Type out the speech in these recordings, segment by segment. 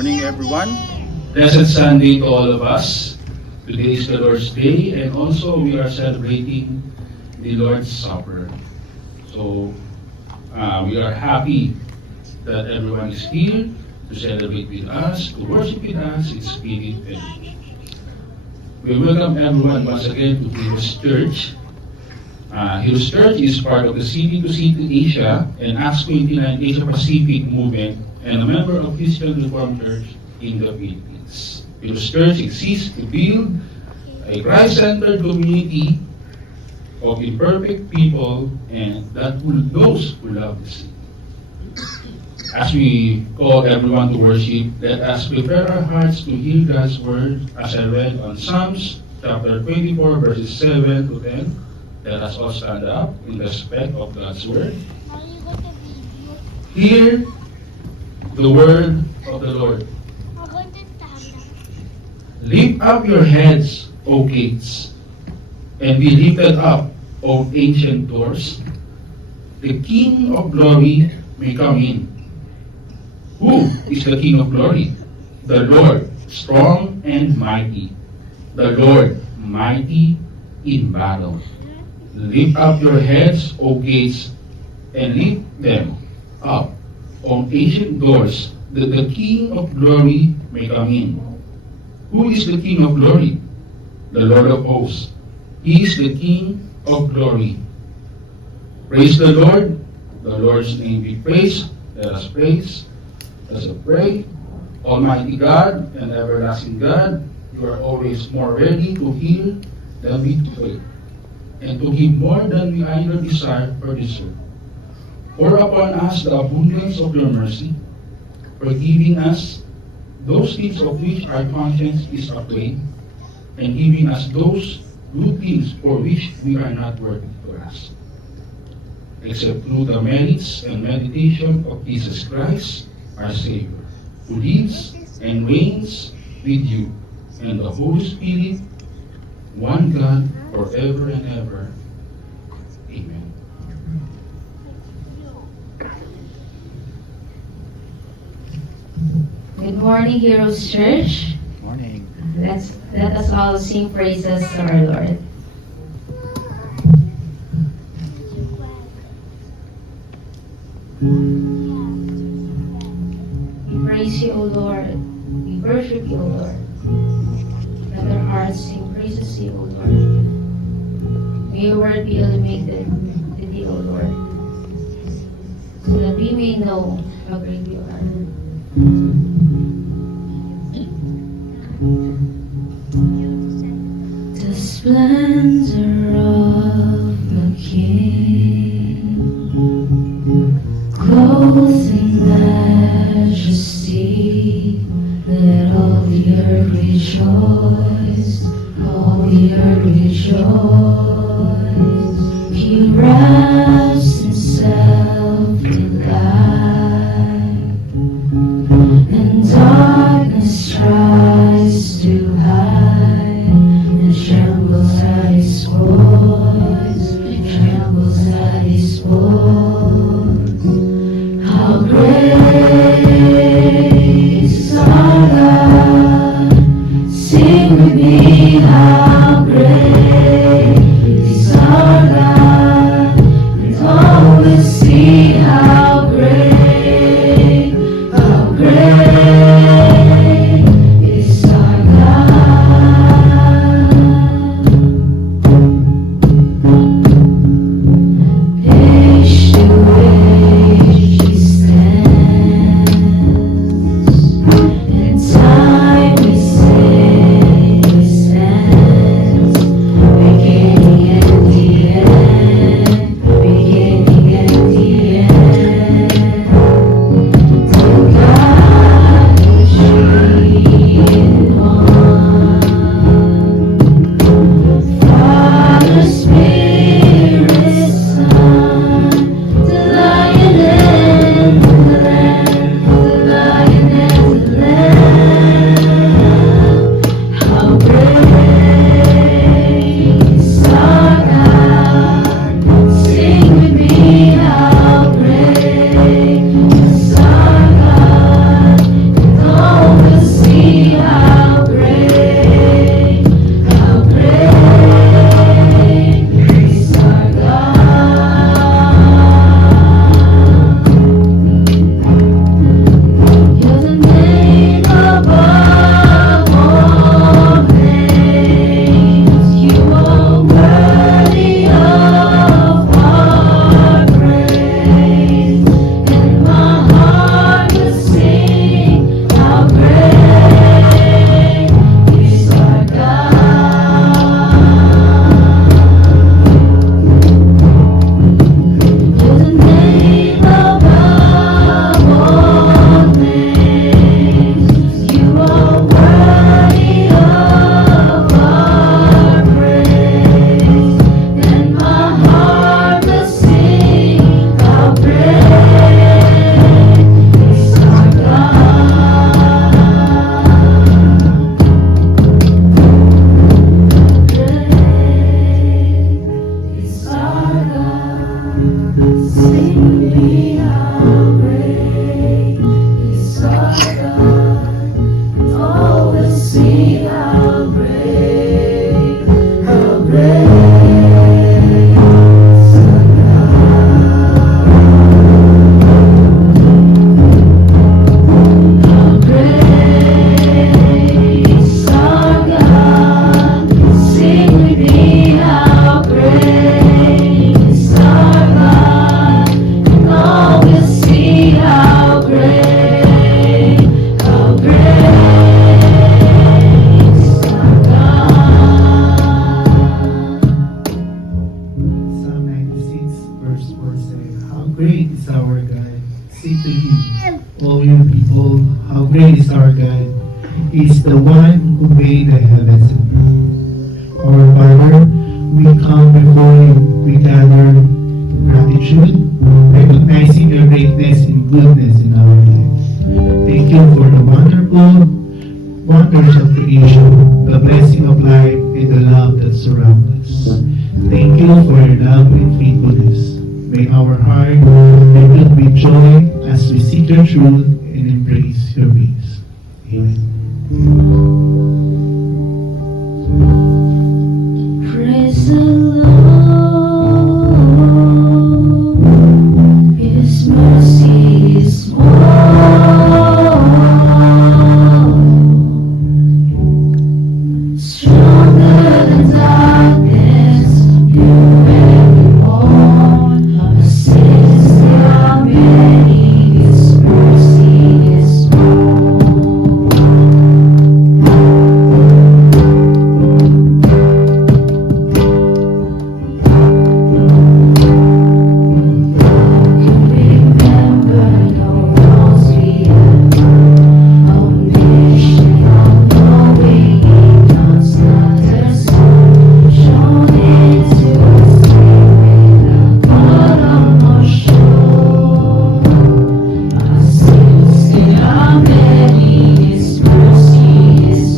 morning, everyone. Blessed Sunday to all of us. Today is the Lord's Day, and also we are celebrating the Lord's Supper. So we are happy that everyone is here to celebrate with us, to worship with us in spirit and truth. We welcome everyone once again to Heroes Church. Heroes Church is part of the City to City Asia and Acts 29 Asia Pacific movement and a member of Christian Reformed Church in the Philippines. Heroes Church exists to build a Christ-centered community of imperfect people and those who love the city. As we call everyone to worship, let us prepare our hearts to hear God's word as I read on Psalms chapter 24 verses 7 to 10. Let us all stand up in respect of God's word. Hear the word of the Lord. Lift up your heads, O gates, and be lifted up, O ancient doors. The King of glory may come in. Who is the King of glory? The Lord, strong and mighty. The Lord, mighty in battle. Lift up your heads, O gates, and lift them up, O ancient doors, that the King of glory may come in. Who is the King of glory? The Lord of hosts. He is the King of glory. Praise the Lord. The Lord's name be praised. Let us praise. Let us pray. Almighty God and everlasting God, you are always more ready to hear than we to pray, and to give more than we either desire or deserve. Pour upon us the abundance of your mercy, forgiving us those things of which our conscience is afraid, and giving us those good things for which we are not worthy to ask. Except through the merits and meditation of Jesus Christ, our Savior, who lives and reigns with you and the Holy Spirit, one God, forever and ever. Amen. Good morning, Heroes Church. Morning. Let us all sing praises to our Lord. We praise you, O Lord. We worship you, O Lord. Let our hearts sing praises to you, O Lord. May your word be illuminated to thee, O Lord, so that we may know how great you are. The splendor of the King, clothed in majesty, let all the earth rejoice, all the earth rejoice. He wraps himself in light, and darkness tries to hide, and trembles at his voice, trembles at his voice. How great is our God! Sing with me, how great is our God! And all will see how great is our God. Age to age he stands, in time we say he stands. is the one who made the heavens and earth. Our Father, we come before you, we gather gratitude, recognizing your greatness and goodness in our lives. Thank you for the wonderful wonders of creation, the blessing of life, and the love that surrounds us. Thank you for your love and faithfulness. May our heart be filled with joy as we seek your truth and embrace your peace. Amen. Praise the Lord. His mercy is more. Stronger than darkness, you everyone. Our sins they are many. His mercy is remember the wrongs we have done. Omniscient, all-knowing, He counts not our sin. Shown into us with a bottom or shore. Our sins they are many. His mercy is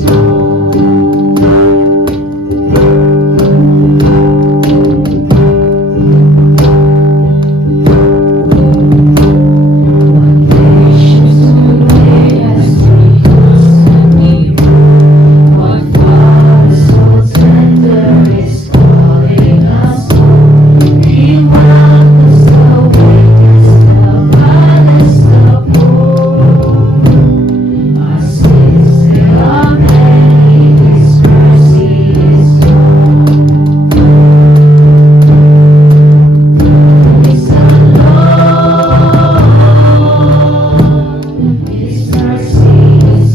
patience would wait as we constantly run. What Father so tender is calling us home. He welcomes the weakest, the vilest, the poor. Our sins they are many. His mercy is Praise the Lord. His mercy is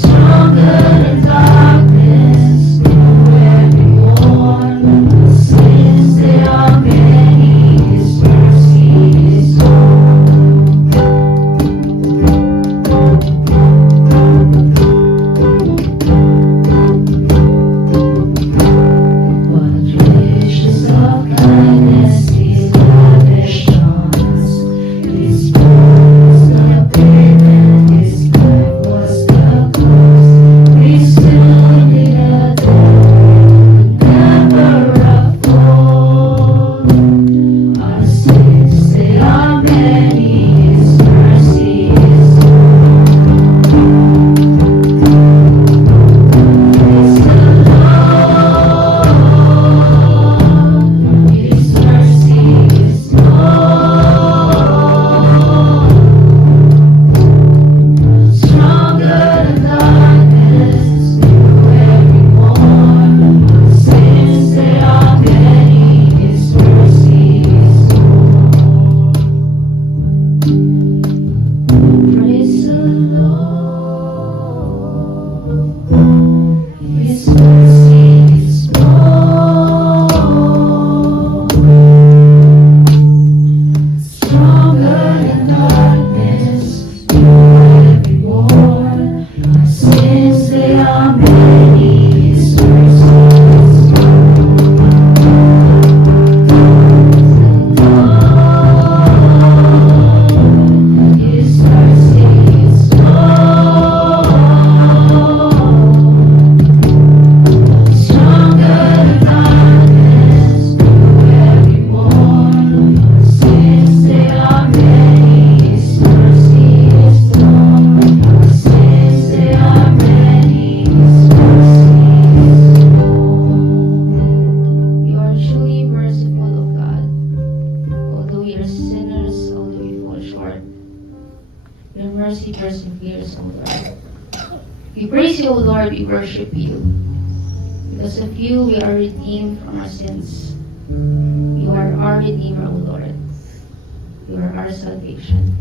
stronger than darkness. New every morn. Sins they are many. His mercy is What riches of kindness He lavished on us. His blood was the payment, His life was the cost. We still need a debt, never afford. Our sins they are many, His mercy is Praise the Lord. His mercy is stronger than darkness. New every morn. Our sins they are many. His mercy is Praise the Lord. His mercy is stronger than darkness. New every morn. Our sins they are many. His mercy is His mercy is stronger than darkness. New every morn. Our sins they are many. His mercy is Our sins they are many. His mercy is You are truly merciful, O God. Although we are sinners, although we fall short, your mercy perseveres, O Lord. We praise you, O Lord. We worship you. Because of you, we are redeemed from our sins. You are our Redeemer, O Lord. You are our salvation.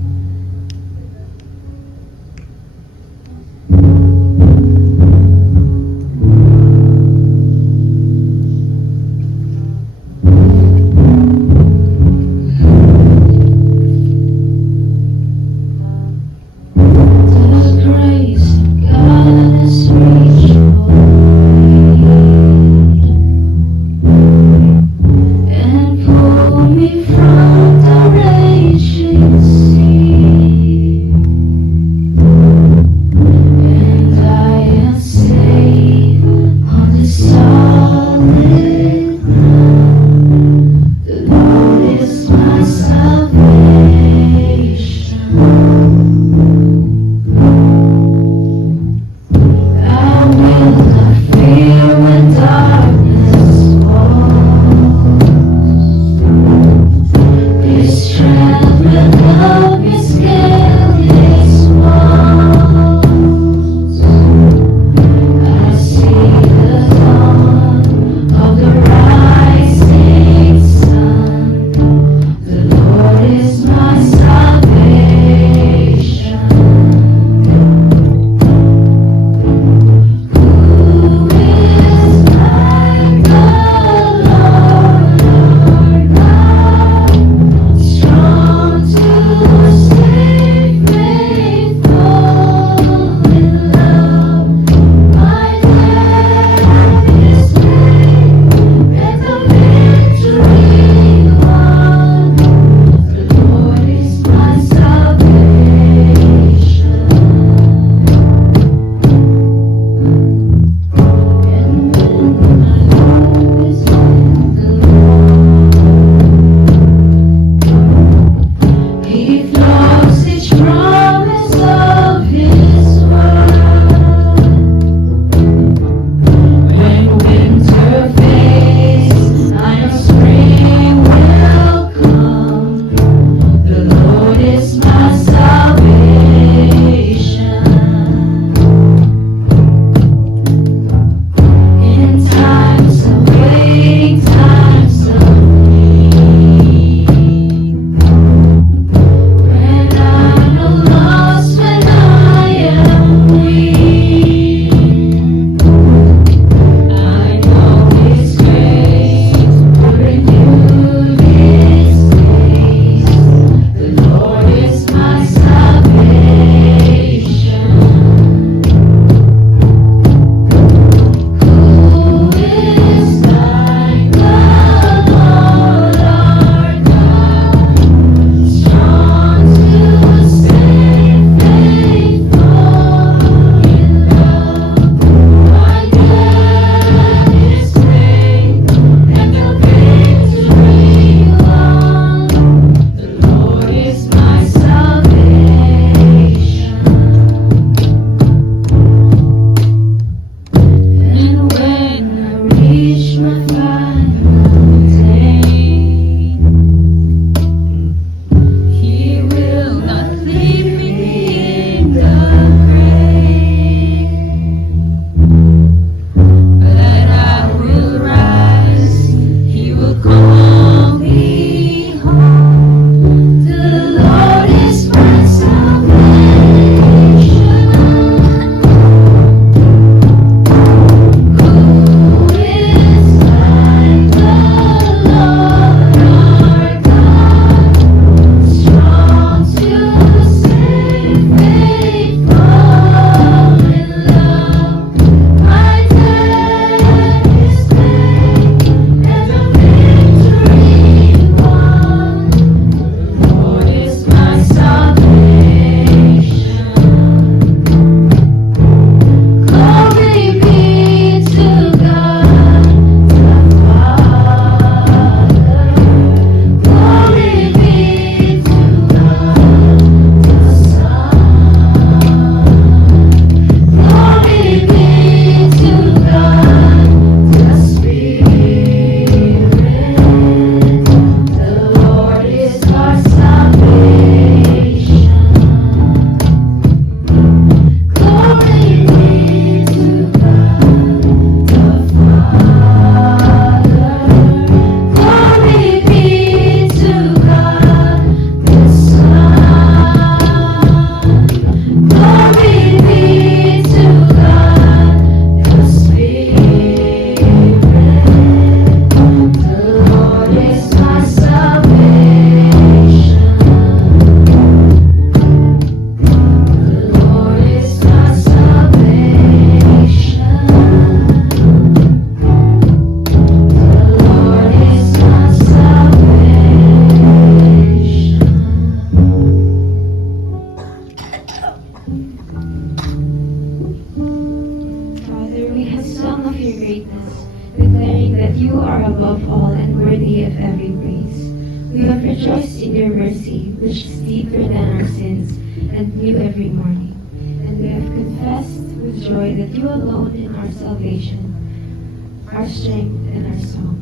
rejoice in your mercy, which is deeper than our sins and new every morning. And we have confessed with joy that you alone in our salvation, our strength and our song.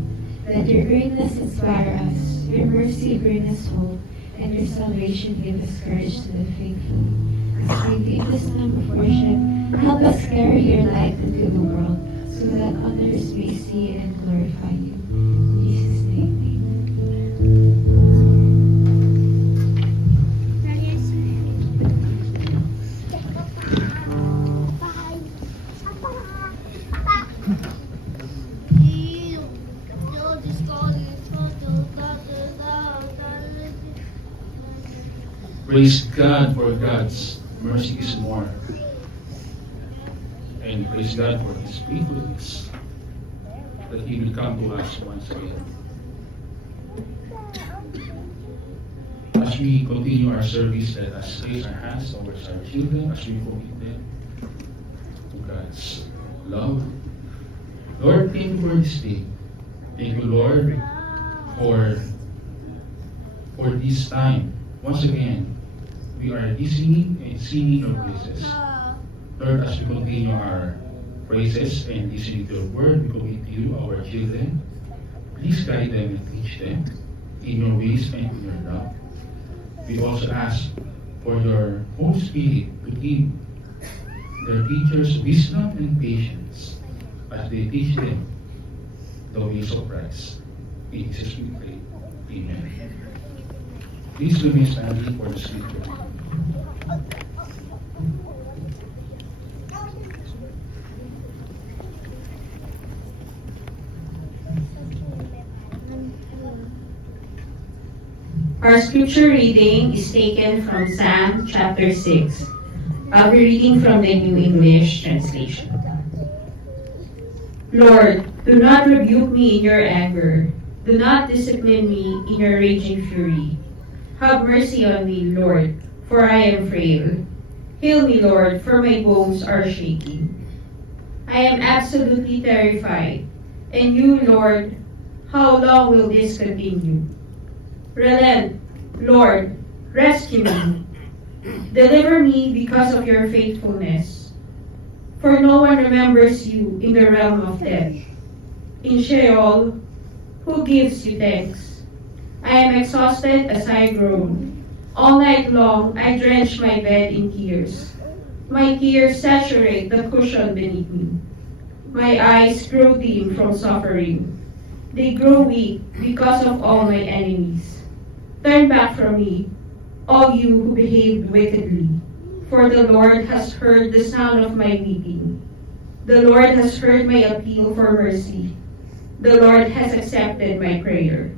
Let your greatness inspire us, your mercy bring us hope, and your salvation give us courage to live faithfully. As we leave this time of worship, help us carry your light into the world, so that others may see and glorify you. In Jesus' name, amen. Praise God for God's mercy is more. And praise God for His faithfulness, that He will come to us once again. As we continue our service, let us raise our hands towards our children as we commit them to God's love. Lord, thank you for this day. Thank you, Lord, for this time. Once again, we are listening and singing your praises. Lord, as we continue our praises and listening to your word, we commit to you our children. Please guide them and teach them in your ways and in your love. We also ask for your Holy Spirit to give their teachers wisdom and patience as they teach them the ways of Christ. In Jesus we pray. Amen. Please remain standing for the scripture. Our scripture reading is taken from Psalm chapter 6. I'll be reading from the New English Translation. Lord, do not rebuke me in your anger. Do not discipline me in your raging fury. Have mercy on me, Lord, for I am frail. Heal me, Lord, for my bones are shaking. I am absolutely terrified. And you, Lord, how long will this continue? Relent, Lord, rescue me. Deliver me because of your faithfulness. For no one remembers you in the realm of death. In Sheol, who gives you thanks? I am exhausted as I groan. All night long I drench my bed in tears. My tears saturate the cushion beneath me. My eyes grow dim from suffering. They grow weak because of all my enemies. Turn back from me, all you who behaved wickedly, for the Lord has heard the sound of my weeping. The Lord has heard my appeal for mercy. The Lord has accepted my prayer.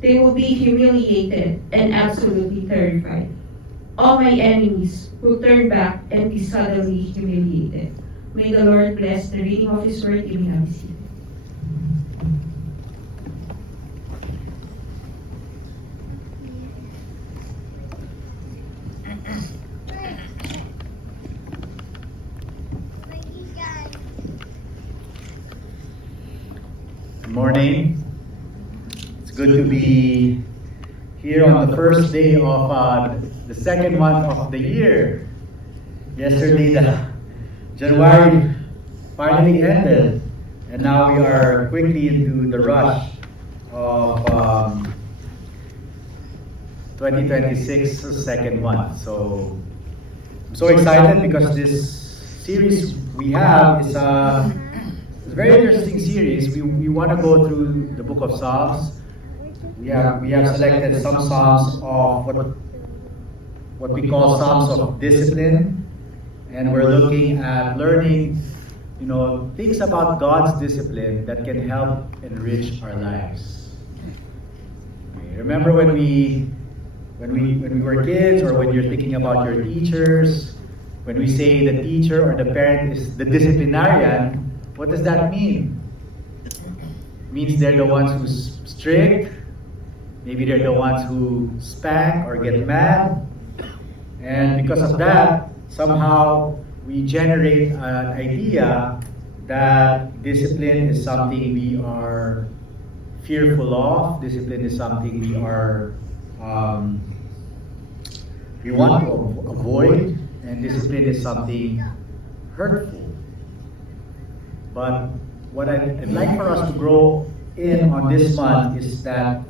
They will be humiliated and absolutely terrified. All my enemies will turn back and be suddenly humiliated. May the Lord bless the reading of His word. You may have a seat. Good morning. It's good to be here on the first day of the second month of the year. Yesterday, the January finally ended, and now we are quickly into the rush of 2026 second month. So I'm so excited because this series we have is it's a very interesting series. We want to go through the book of Psalms. We have selected some Psalms of what we call Psalms of discipline, and we're looking at learning, things about God's discipline that can help enrich our lives. Remember when we were kids, or when you're thinking about your teachers, when we say the teacher or the parent is the disciplinarian, what does that mean? It means they're the ones who's strict, maybe they're the ones who spank or get mad, and because of that, somehow we generate an idea that discipline is something we are fearful of, discipline is something we are we want to avoid, and discipline is something hurtful. But what I'd like for us to grow in on this month is that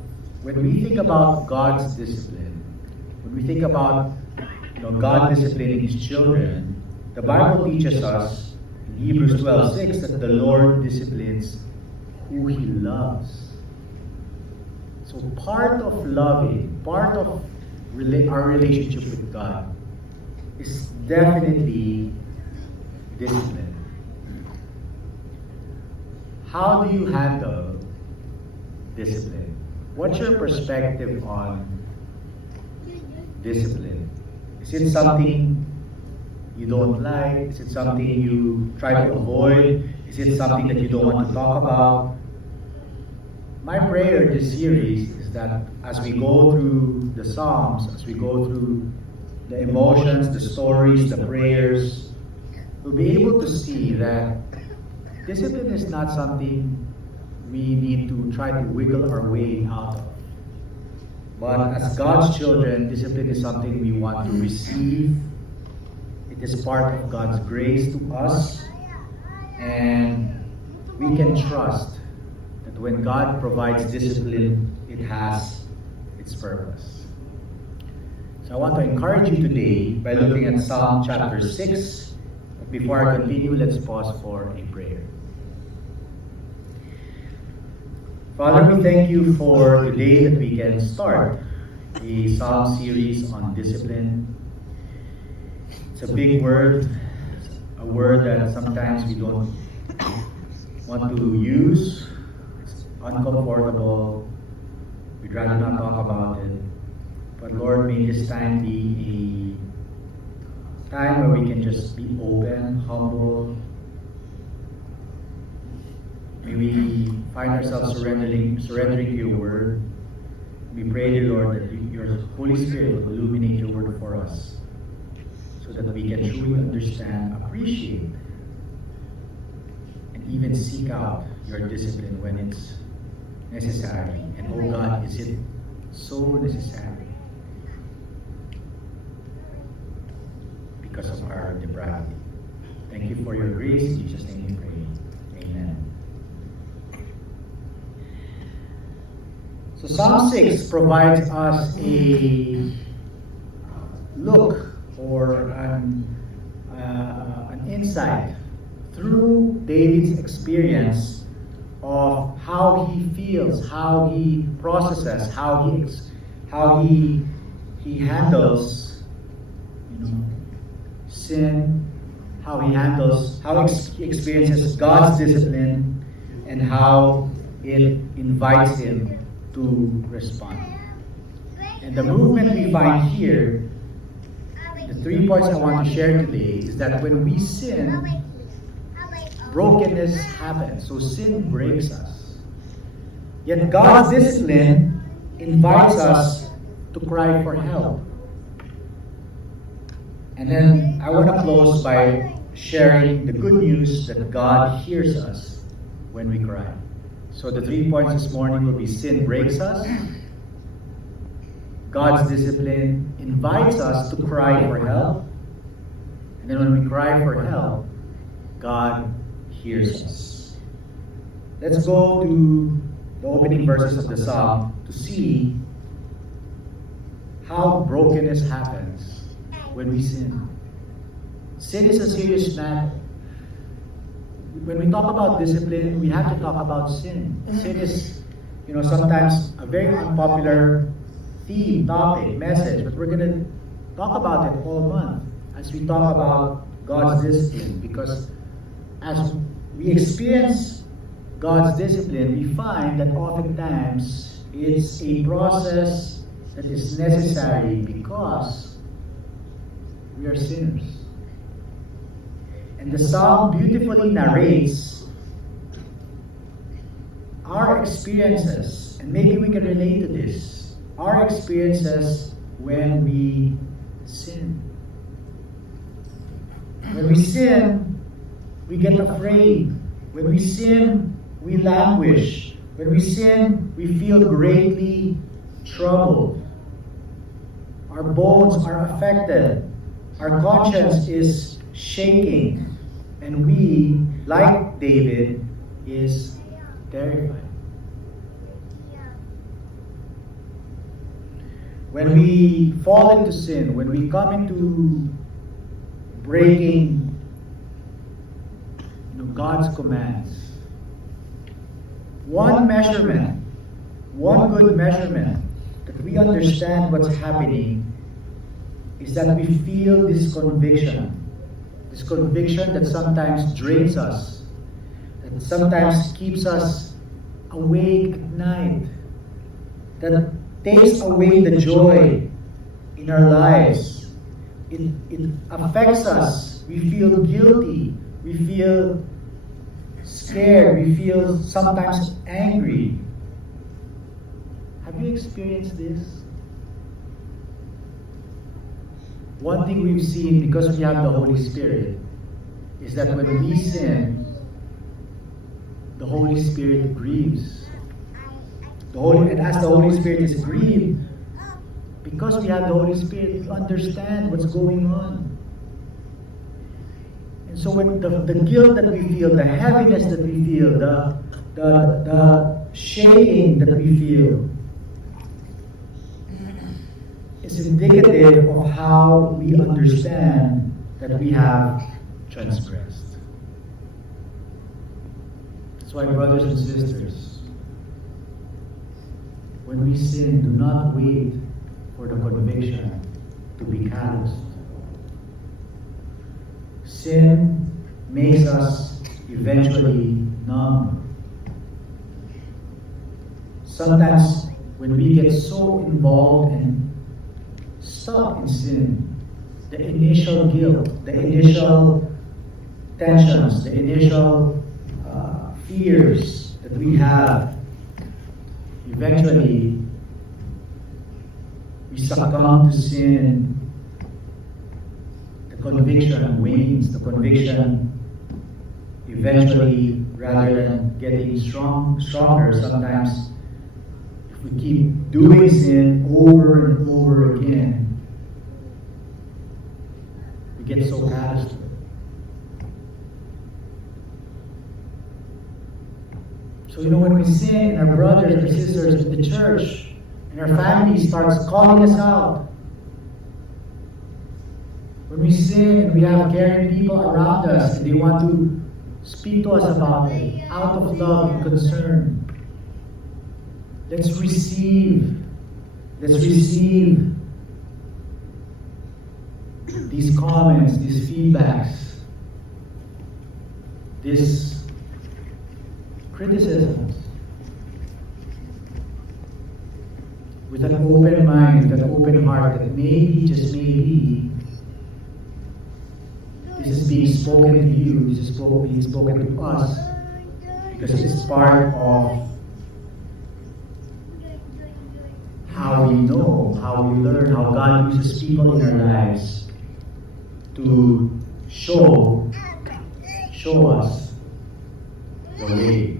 when we think about God's discipline, when we think about God disciplining His children, the Bible teaches us in Hebrews 12:6 that the Lord disciplines who He loves. So part of loving, part of our relationship with God is definitely discipline. How do you handle discipline? What's your perspective on discipline? Is it something you don't like? Is it something you try to avoid? Is it something that you don't want to talk about? My prayer this series is that as we go through the Psalms, as we go through the emotions, the stories, the prayers, we'll be able to see that discipline is not something we need to try to wiggle our way out of. But as God's children, discipline is something we want to receive. It is part of God's grace to us, and we can trust that when God provides discipline, it has its purpose. So I want to encourage you today by looking at Psalm chapter 6. But before I continue, let's pause for a prayer. Father, we thank you for the day that we can start a Psalm series on discipline. It's a big word, a word that sometimes we don't want to use. It's uncomfortable. We'd rather not talk about it. But Lord, may this time be a time where we can just be open, humble. May we find ourselves surrendering to your word. We pray, dear Lord, that your Holy Spirit will illuminate your word for us so that we can truly understand, appreciate, and even seek out your discipline when it's necessary. And oh God, is it so necessary? Because of our depravity. Thank you for your grace. In Jesus' name we pray. Amen. So Psalm 6 provides us a look or an insight through David's experience of how he feels, how he processes, how he handles, sin, how he experiences God's discipline, and how it invites him to respond. And the movement we find here, the 3 points I want to share today, is that when we sin, brokenness happens. So sin breaks us. Yet God's discipline invites us to cry for help. And then I want to close by sharing the good news that God hears us when we cry. So the 3 points this morning will be: sin breaks us, God's discipline invites us to cry for help, and then when we cry for help, God hears us. Let's go to the opening verses of the Psalm to see how brokenness happens when we sin. Sin is a serious matter. When we talk about discipline, we have to talk about sin. Sin is, sometimes a very unpopular theme, topic, message, but we're going to talk about it all month as we talk about God's discipline, because as we experience God's discipline, we find that oftentimes it's a process that is necessary because we are sinners. And the Psalm beautifully narrates our experiences, and maybe we can relate to this, our experiences when we sin. When we sin, we get afraid. When we sin, we languish. When we sin, we feel greatly troubled. our bones are affected, our conscience is shaking, and we, like David, is terrified. When we fall into sin, when we come into breaking God's commands, one measurement, one good measurement that we understand what's happening is that we feel this conviction that sometimes drains us, that sometimes keeps us awake at night, that takes away the joy in our lives. It affects us. We feel guilty. We feel scared. We feel sometimes angry. Have you experienced this? One thing we've seen, because we have the Holy Spirit, is that when we sin, the Holy Spirit grieves. And as the Holy Spirit is grieved, because we have the Holy Spirit, we understand what's going on. And so when the guilt that we feel, the heaviness that we feel, the shaking that we feel, is indicative of how we understand that we have transgressed. That's why, brothers and sisters, when we sin, do not wait for the conviction to be calloused. Sin makes us eventually numb. Sometimes when we get so involved and stuck in sin, the initial guilt, the initial tensions, the initial fears that we have, eventually we succumb to sin. The conviction wanes. The conviction eventually, rather than getting stronger, sometimes if we keep doing sin over and over again, we get so callous to it. So when we sin, and our brothers and sisters in the church and our family starts calling us out, when we sin and we have caring people around us and they want to speak to us about it out of love and concern, let's receive these comments, these feedbacks, these criticisms with an open mind, with an open heart, that maybe, just maybe, this is being spoken to you, this is being spoken to us, because it's part of how we know, how we learn, how God uses people in our lives to show us the way.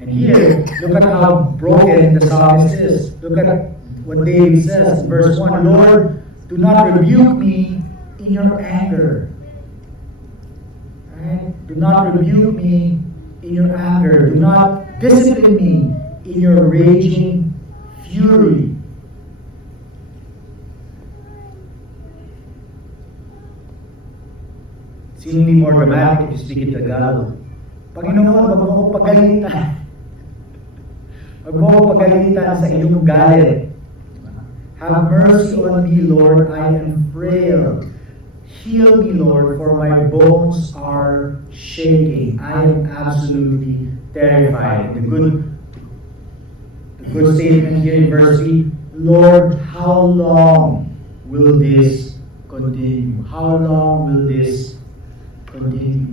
And here, look at how broken the psalmist is. Look at what David says in verse 1. Lord, do not rebuke me in your anger. Right? Do not rebuke me in your anger. Do not discipline me in your raging fury. Seemingly more dramatic if you speak in Tagalog. Panginoon, wag mo akong pagalitan. Wag mo akong pagalitan sa iyong galit. Have mercy on me, Lord, I am frail. Heal me, Lord, for my bones are shaking. I am absolutely terrified. The good statement here in verse 3, Lord, how long will this continue? How long will this continue?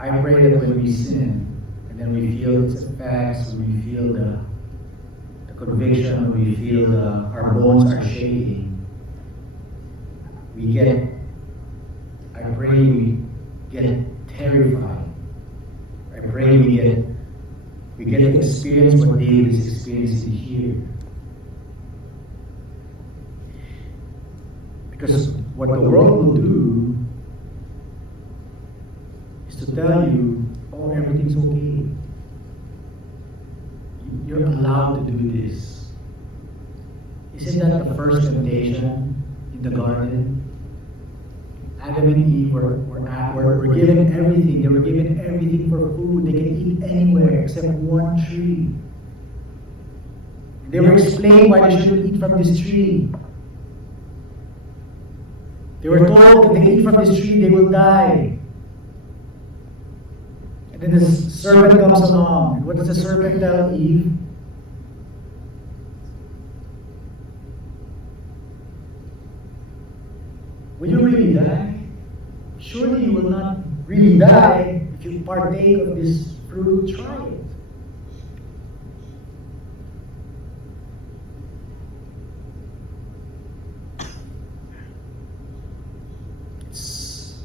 I pray that when we sin, and then we feel its effects, when we feel the conviction, when we feel our bones are shaking, I pray we get terrified. I pray pray we get to experience what David is experiencing here. Because what the world will do is to tell you, oh, everything's okay. You're allowed to do this. Isn't that the first temptation in the garden? Adam and Eve were given everything. They were given everything for food. They can eat anywhere except one tree. They were explained why they shouldn't eat from this tree. They were told that if they eat from this tree, they will die. And then the serpent comes along. And what does the serpent tell Eve? Will you really die? Surely you will not really die if you partake of this fruit. Try it. It's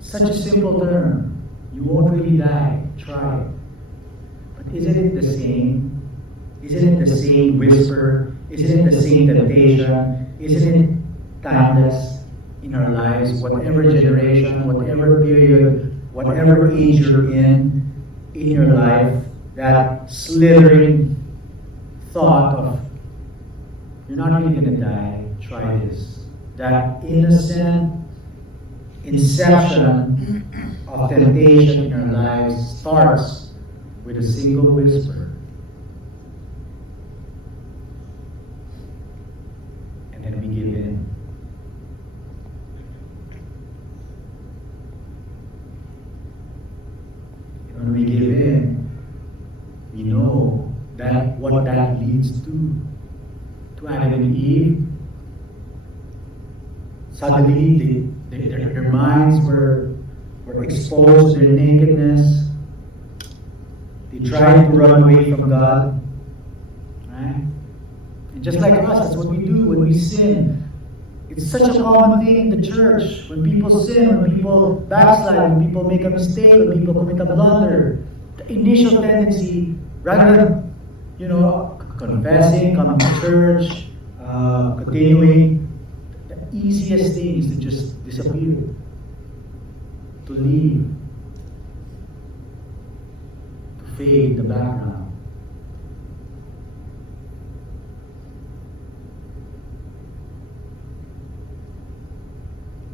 such a simple term. You won't really die. Try it. But isn't it the same? Isn't it the same whisper? Isn't it the same temptation? Isn't it timeless in our lives? Whatever generation, whatever period, whatever age you're in your life, that slithering thought of, you're not really going to die, try this. That innocent inception of temptation in our lives starts with a single whisper. And we give in. And when we give in, we know that what that leads to Adam and Eve. Suddenly, their minds were exposed to their nakedness. They tried to run away from God. Right? And just like us, that's what we do when we sin. It's such a common thing in the church. When people sin, when people backslide, when people make a mistake, when people commit a blunder, the initial tendency, rather than, confessing, coming to church, continuing, the easiest thing is to just disappear, to leave, to fade in the background.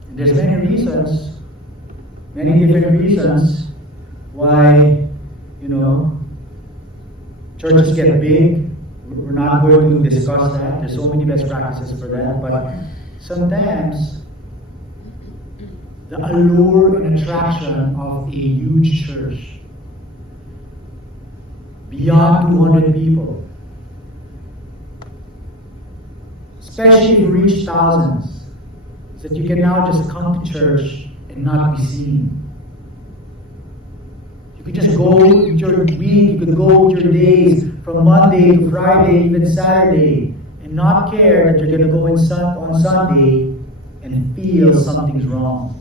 And there's many reasons, many different reasons why, churches get big. We're not going to discuss that. There's so many best practices for that. But sometimes the allure and attraction of a huge church, beyond 200 people, especially if you reach thousands, so that you can now just come to church and not be seen. You could just go with your week, you could go with your days from Monday to Friday, even Saturday, and not care that you're going to go on Sunday and feel something's wrong.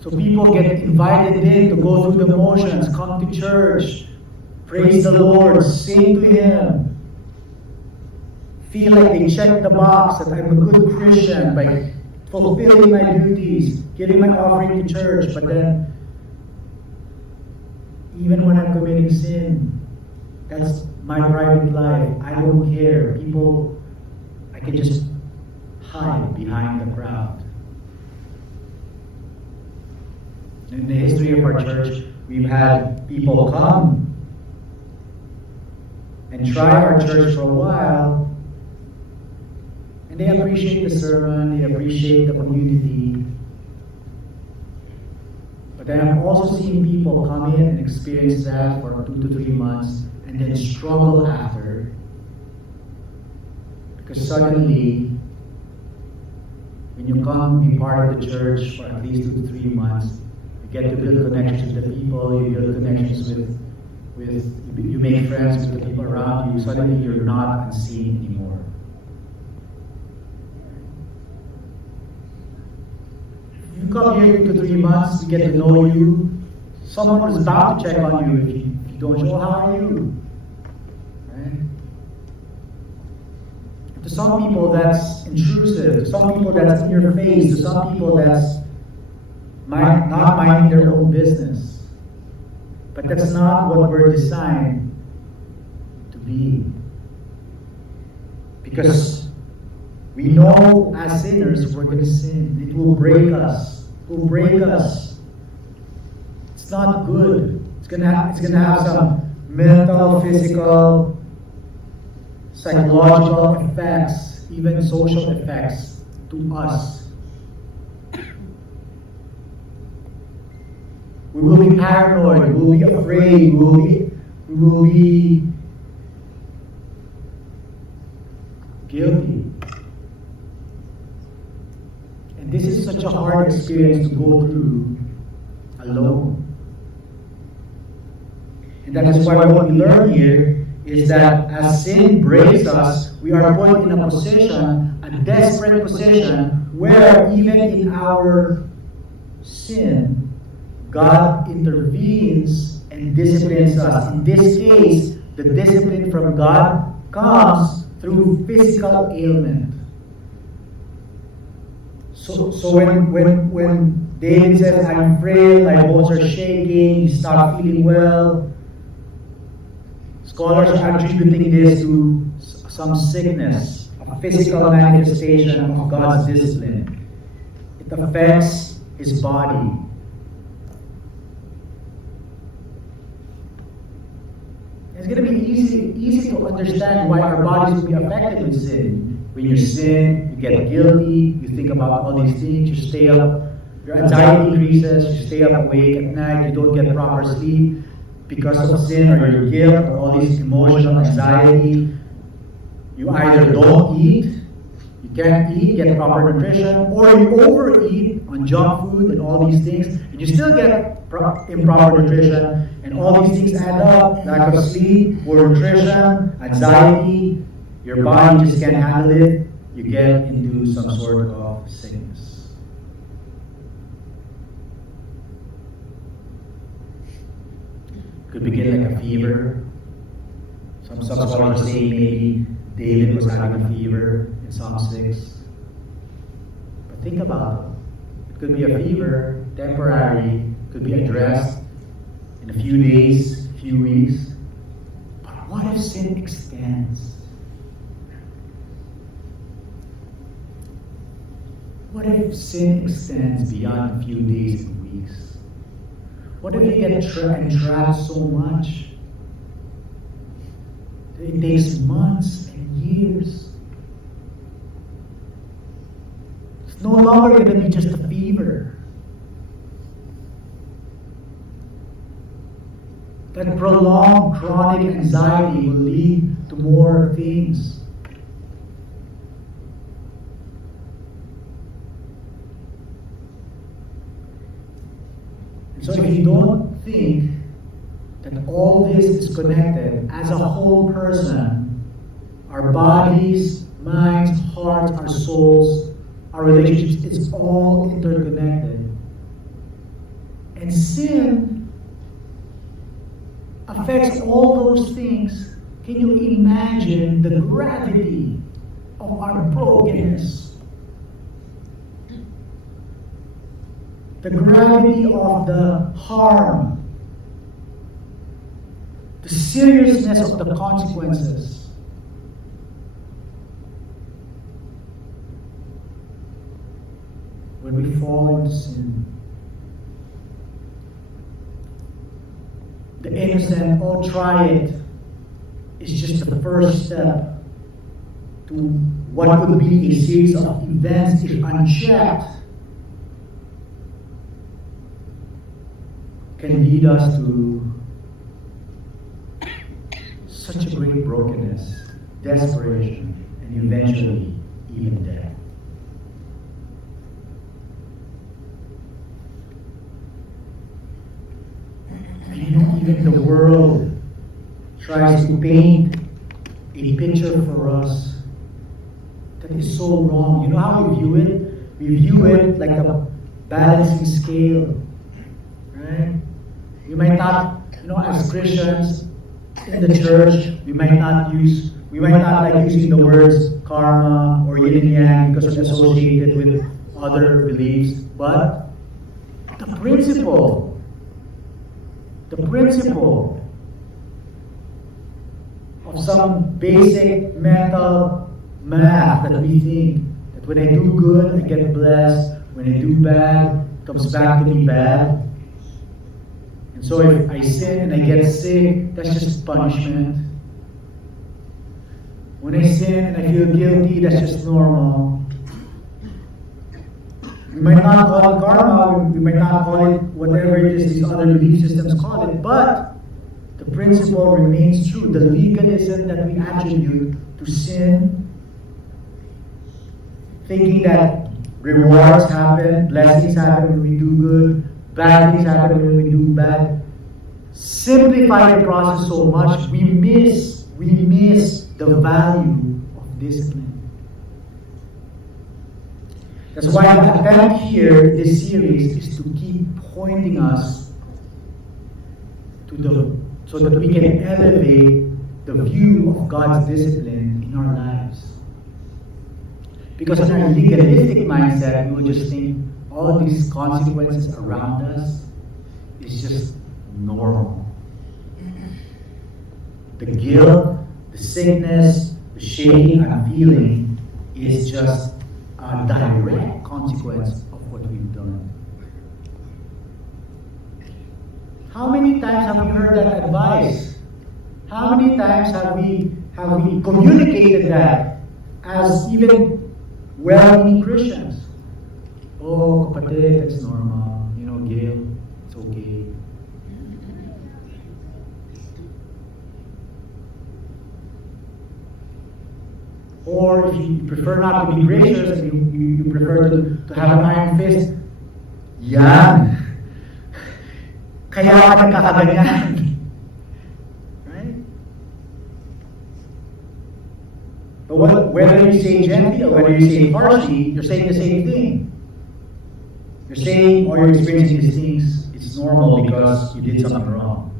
So people get invited in to go through the motions, come to church, praise the Lord, sing to Him, feel like they check the box that I'm a good Christian by fulfilling my duties, giving my offering to church, but then even when I'm committing sin, that's my private life. I don't care. People, I can just hide behind the crowd. In the history of our church, we've had people come and try our church for a while, and they appreciate the sermon, they appreciate the community. But then I've also seen people come in and experience that for 2 to 3 months and then struggle after. Because suddenly, when you come be part of the church for at least 2 to 3 months, you get to build connections with the people, you build connections you make friends with the people around you. Suddenly you're not unseen anymore. You come here 2 to 3 months, we get to know you. Someone is bound to check on you if you don't show how are you. Right? To some people that's intrusive, to some people that's in your face, to some people that's not minding their own business. But that's not what we're designed to be. Because we know as sinners we're going to sin. It will break us. It will break us. It's not good. It's gonna have some mental, physical, psychological effects, even social effects to us. We will be paranoid, we will be afraid, we will be guilty. And this is such a hard experience to go through alone. And that is why what we learn here is that as sin breaks us, we are put in a position, a desperate position, where even in our sin, God intervenes and disciplines us. In this case, the discipline from God comes through physical ailment. So when David says, I'm frail, my bones are shaking, he's not feeling well, scholars are attributing this to some sickness, a physical manifestation of God's discipline. It affects his body. It's going to be easy to understand why our bodies will be affected with sin. When you sin, you get guilty, you think about all these things, you stay up, your anxiety increases, you stay up awake at night, you don't get proper sleep because of sin or your guilt or all these emotional anxiety. You either don't eat, you can't eat, get proper nutrition, or you overeat on junk food and all these things, and you still get improper nutrition, and all these things add up: lack of sleep, poor nutrition, anxiety. Your body just can't handle it. You get into some sort of sickness. Could begin like a fever. Some scholars say maybe David was having a fever in Psalm 6. But think about it. It could be a fever, temporary, could be addressed in a few days, few weeks. But what if sin extends? What if sin extends beyond a few days and weeks? What if you get entrapped so much that it takes months and years? It's no longer going to be just a fever. That prolonged chronic anxiety will lead to more things. So if you don't think that all this is connected as a whole person, our bodies, minds, hearts, our souls, our relationships, it's all interconnected. And sin affects all those things. Can you imagine the gravity of our brokenness? The gravity of the harm, the seriousness of the consequences. When we fall into sin, the innocent, oh, try it, is just the first step to what would be a series of events if unchecked can lead us to such a great brokenness, desperation, and eventually even death. And you know, even the world tries to paint a picture for us that is so wrong. You know how we view it? We view it like balancing scale, right? We might not, as Christians in the church, we might not like using the words karma or yin and yang because it's associated with other beliefs, but the principle of some basic mental math that we think that when I do good, I get blessed. When I do bad, it comes back to me bad. And so if I sin and I get sick, that's just punishment. When I sin and I feel guilty, that's just normal. We might not call it karma, we might not call it whatever it is these other belief systems call it, but the principle remains true. The legalism that we attribute to sin, thinking that rewards happen, blessings happen when we do good, bad things happen when we do bad, simplify the process so much, we miss the value of discipline. That's why the attempt here in this series is to keep pointing us to so that we can elevate the view of God's discipline in our lives. Because in our legalistic mindset, we will just think all these consequences around us is just normal. The guilt, the sickness, the shame I'm feeling is just a direct consequence of what we've done. How many times have we heard that advice? How many times have we communicated that as even well-meaning Christians? Oh, kapatid, it's normal. Guilt, it's okay. Or if you prefer not to be gracious, you prefer to have an iron fist, yan. Kaya ka nagkakaganyan. Right? But whether you say gently or whether you say harshly, you're saying the same thing. You're saying, or you're experiencing these things, it's normal because you did something wrong.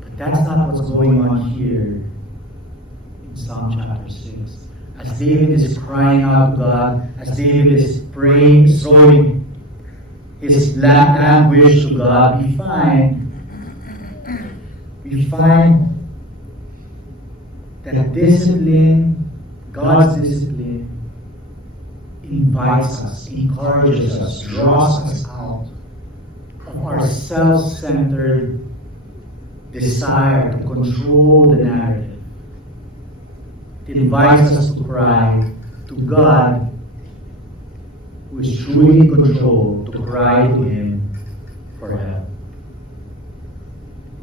But that's not what's going on here in Psalm chapter 6. As David is crying out to God, as David is praying, throwing his anguish to God, we find that discipline, God's discipline, invites us, encourages us, draws us out of our self-centered desire to control the narrative. It invites us to cry to God, who is truly in control, to cry to Him for help.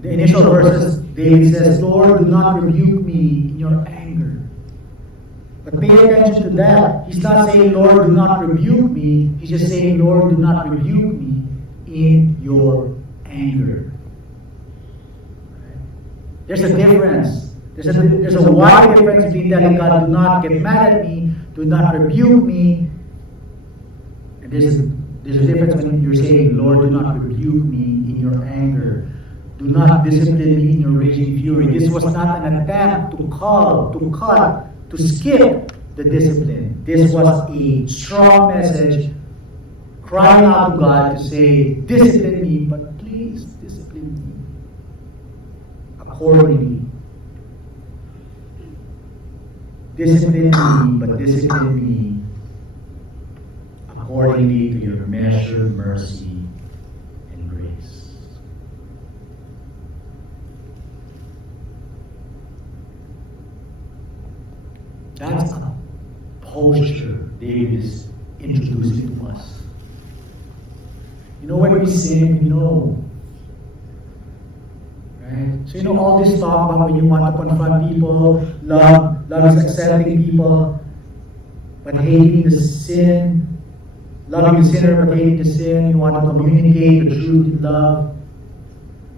The initial verses, David says, Lord, do not rebuke me in your anger. But pay attention to that. He's not saying, Lord, do not rebuke me. He's just saying, Lord, do not rebuke me in your anger. There's a difference. There's a wide difference between telling God, do not get mad at me, do not rebuke me. And there's a difference when you're saying, Lord, do not rebuke me in your anger. Do not discipline me in your raging fury. This was not an attempt to cut, to skip the discipline. This was a strong message crying out to God to say, discipline me, but please discipline me accordingly. Discipline me, but discipline me accordingly to your measured mercy and grace. That's a posture David is introducing to us. When we sin, we know. Right? So all this talk about when you want to confront people, love is accepting people, but hating the sin, loving the sinner but hating the sin, you want to communicate the truth in love.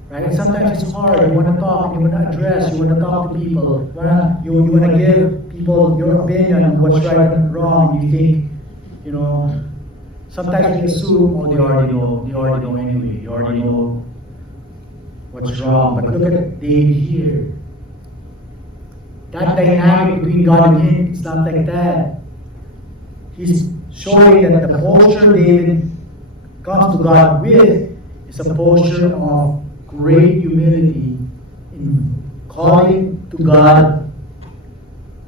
Right? And sometimes it's hard. You want to talk, you want to address, you want to talk to people. You want to give people your opinion on what's right and wrong. You think, sometimes we assume, oh, they already know anyway, they already know what's wrong. But look at David here. That dynamic between God and him, it's not like that. He's showing that the posture David comes to God with is a posture of great humility in calling to God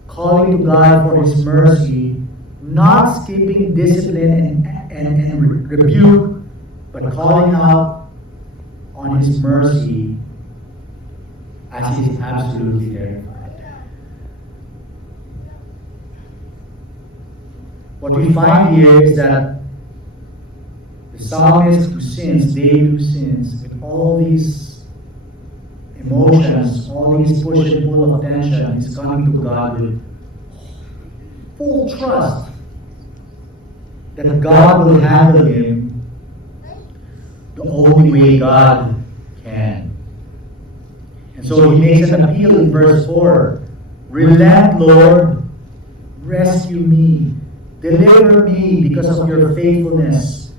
for His mercy, not skipping discipline and rebuke, but calling out on His mercy as He is absolutely terrified. What we find here is that the psalmist who sins, David who sins, with all these emotions, all these push and pull of tension, is coming to God with full trust that God will handle him the only way God can. And so he makes an appeal in verse 4. Relent, Lord, rescue me. Deliver me because of your faithfulness.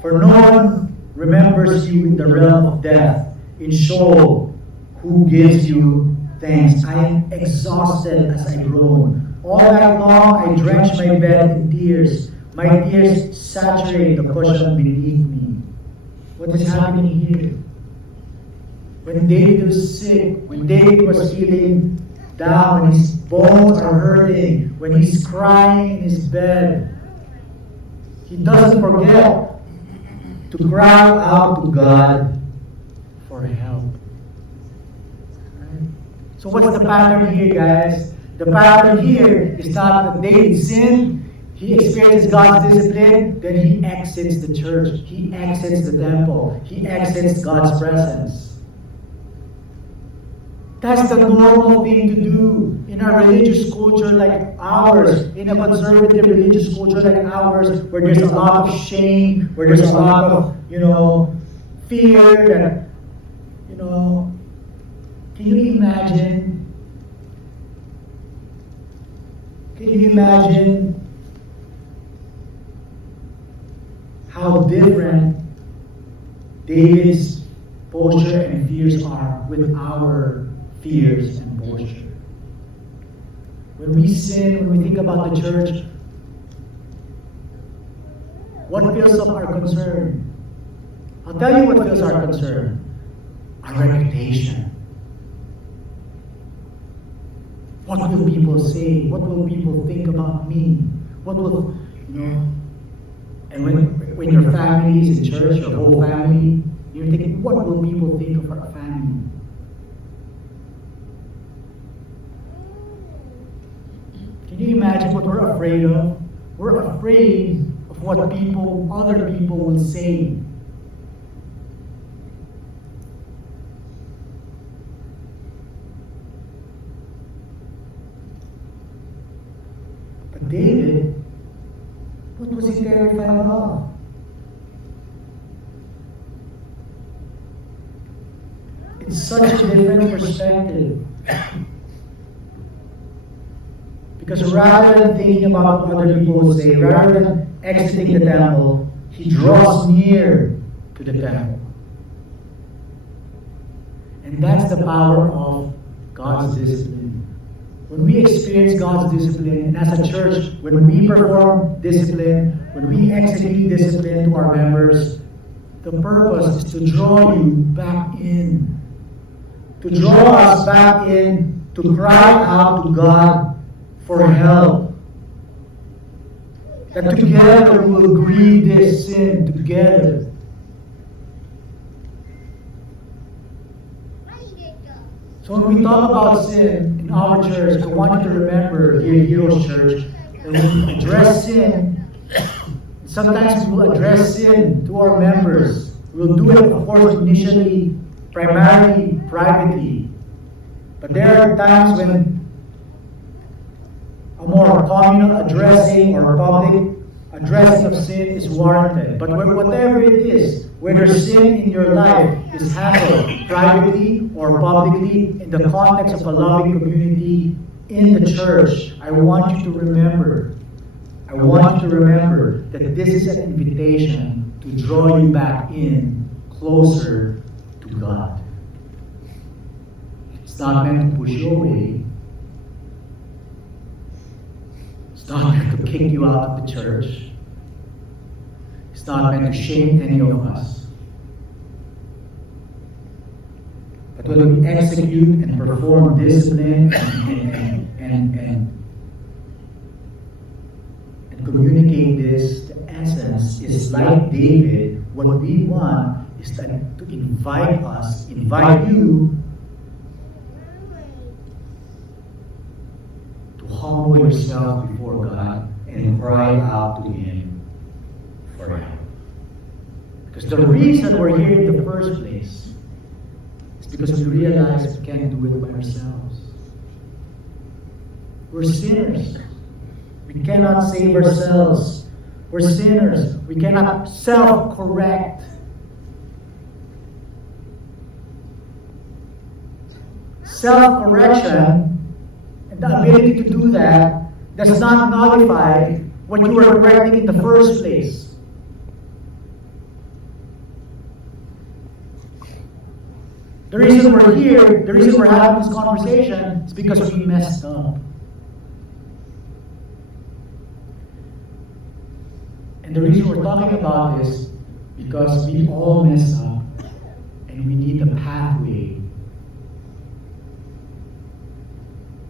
For no one remembers you in the realm of death. In Sheol, who gives you thanks? I am exhausted as I groan. All night long I drench my bed in tears. My tears saturate the cushion beneath me. What is happening here? When David was sick, when David was feeling down, when his bones are hurting, when he's crying in his bed, he doesn't forget to cry out to God for help. Right? So what's the pattern here, guys? The pattern here is not that David sinned, he experiences God's discipline, then he exits the church, he exits the temple, he exits God's presence. That's the normal thing to do in a religious culture like ours, in a conservative religious culture like ours, where there's a lot of shame, where there's a lot of, fear that, can you imagine? Can you imagine how different David's posture and fears are with our fears and posture? When we sin, when we think about the church, what fills up our concern? I'll tell you what fills our concern. Our reputation. What will people say? What will people think about me? What will, And when your family is in church, your whole family, you're thinking, what will people think of our family? Can you imagine what we're afraid of? We're afraid of what other people will say. But David, what was he terrified of? It's such a different perspective. Because rather than thinking about what other people will say, rather than exiting the temple, he draws near to the temple. And that's the power of God's discipline. When we experience God's discipline, and as a church, when we perform discipline, when we execute discipline to our members, the purpose is to draw you back in. To draw us back in, to cry out to God for help. That together we will grieve this sin together. So when we talk about sin in our church, I want you to remember here at Heroes Church that when we address sin, sometimes we will address sin to our members. We'll do it, of course, initially, primarily, privately. But there are times when a more communal addressing or public addressing of sin is warranted. But whatever it is, whether sin in your life is handled privately or publicly in the context of a loving community in the church, I want you to remember, I want you to remember that this is an invitation to draw you back in closer to God. It's not meant to push you away. It's not meant to kick you out of the church. It's not meant to shame any of us. But when we execute and perform discipline and communicate this, the essence is like David. What we want is to invite you to humble yourself before God and cry out to Him for help. Because the reason we're here in the first place is because we realize we can't do it by ourselves. We're sinners. We cannot save ourselves. We're sinners. We cannot self-correct. Self-correction and the ability to do that does not nullify what you were correcting in the first place. The reason we're here, the reason we're having this conversation is because we messed up. And the reason we're talking about this because we all mess up and we need a pathway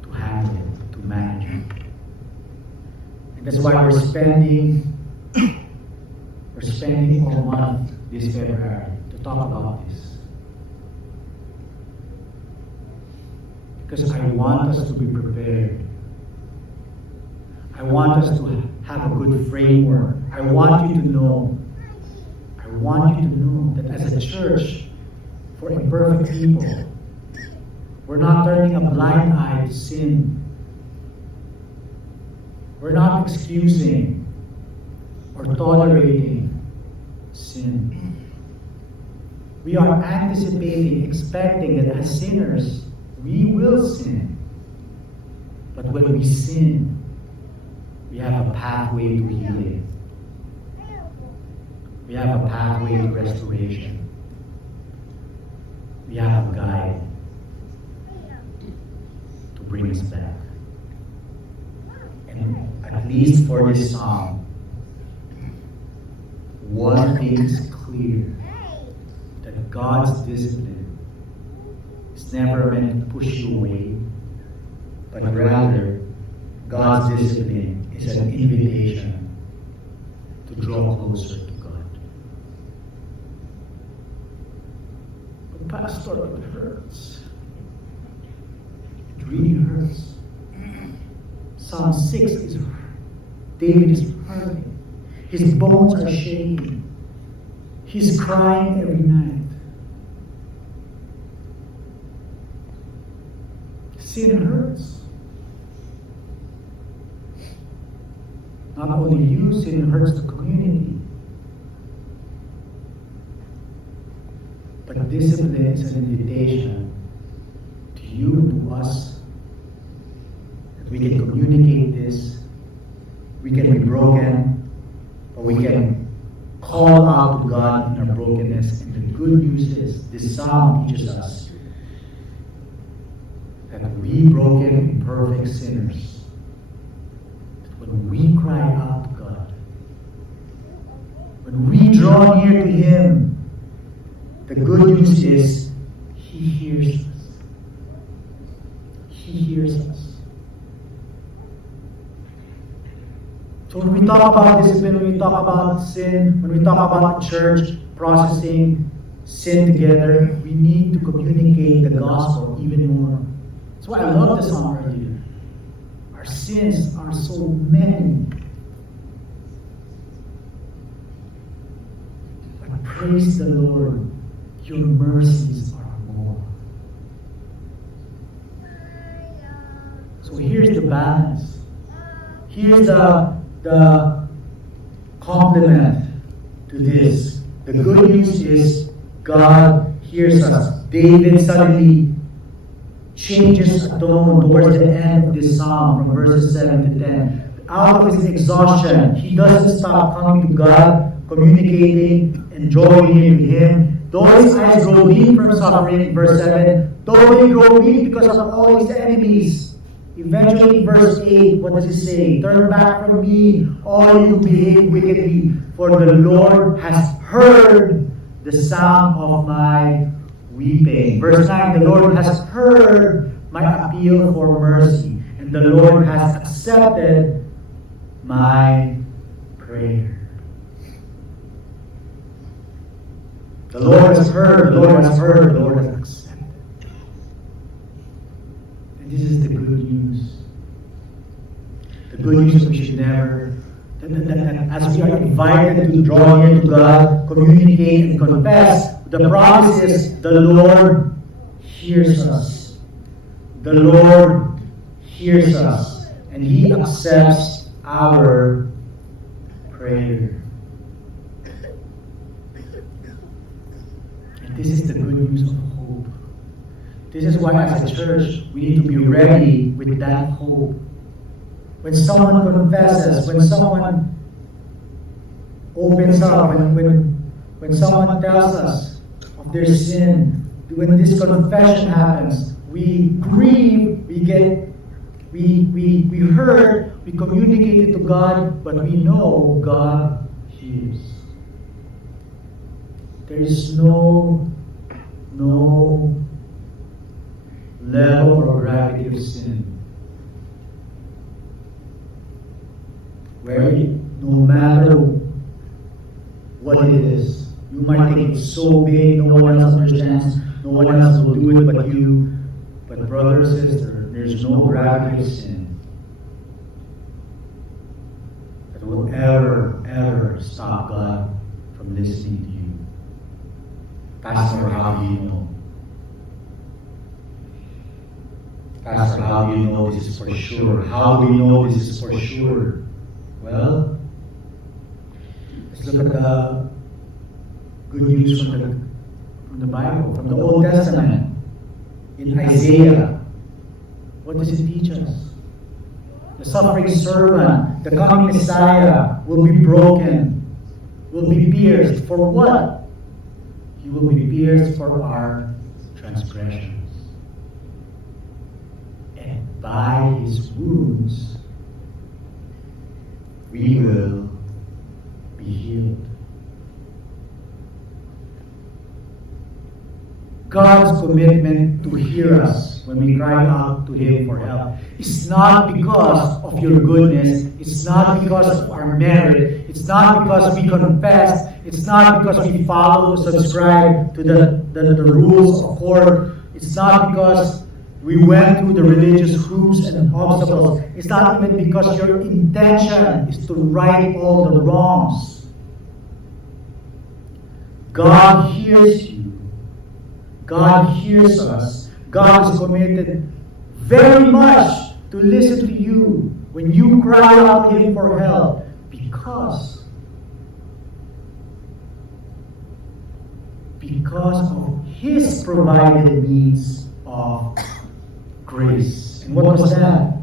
to handle it, to manage it. And that's why we're spending all month this February to talk about this. Because I want us to be prepared. I want us to have a good framework. I want you to know that as a church, for imperfect people, we're not turning a blind eye to sin. We're not excusing or tolerating sin. We are anticipating, expecting that as sinners, we will sin. But when we sin, we have a pathway to healing. We have a pathway to restoration. We have a guide to bring us back. And at least for this song, one thing is clear, that God's discipline is never meant to push you away, but rather God's discipline is an invitation to draw closer to God. But Pastor, it hurts. It really hurts. Psalm 6 is hurt. David is hurting. His bones are shaking. He's crying every night. Sin hurts. Not only you, sin hurts the community. But discipline is an invitation to you and to us that we can communicate this, we can be broken, but we can call out to God in our brokenness. And the good news is, this psalm teaches us that we broken, imperfect sinners, when we cry out to God, when we draw near to Him, the good news is He hears us. He hears us. So when we talk about discipline, when we talk about sin, when we talk about church processing sin together, we need to communicate the gospel even more. That's why I love the song earlier. Our sins are so many. But praise the Lord, your mercies are more. So here's the balance. Here's the complement to this. The good news is God hears us. David suddenly changes a tone towards the end of this psalm from verses 7 to 10. out of his exhaustion, he doesn't stop coming to God, communicating, enjoying with Him. Though his eyes grow dim from suffering, verse 7, though they grow weak because of all his enemies. Eventually, verse 8, what does he say? Turn back from me, all you who behave wickedly, for the Lord has heard the sound of my weeping. Verse 9, the Lord has heard my appeal for mercy, and the Lord has accepted my prayer. The Lord has heard, the Lord has heard, the Lord has accepted. And this is the good news. The good news is we should never, that as we are invited to draw near to God, communicate and confess, the promise is the Lord hears us. The Lord hears us, and He accepts our prayer. And this is the good news of hope. This is why as a church, we need to be ready with that hope. When someone confesses, when someone opens up, when someone tells us of their sin, when this confession happens, we grieve, we hurt, we communicate it to God, but we know God hears. There is no level or gravity of sin where no matter what it is, you might think it's so big, no one else understands, no one else will do it but you. But brother or sister, there's no gravity of sin that will ever stop God from listening to you. Pastor, how do you know? Pastor, how do you know this is for sure? How do we know this is for sure? Well, let's look at the good news from the Bible, from the Old Testament. In Isaiah, what does it teach us? The suffering servant, the coming Messiah, will be broken, will be pierced. For what? He will be pierced for our transgressions. And by His wounds, we will be healed. God's commitment to hear us when we cry out to Him for help is not because of your goodness, it's not because of our merit, it's not because we confess, it's not because we follow, subscribe to the rules of court, it's not because we went through the religious hoops and obstacles, it's not even because your intention is to right all the wrongs. God hears you. God hears us. God is committed very much to listen to you when you cry out to Him for help because of His provided means of grace. And what was that?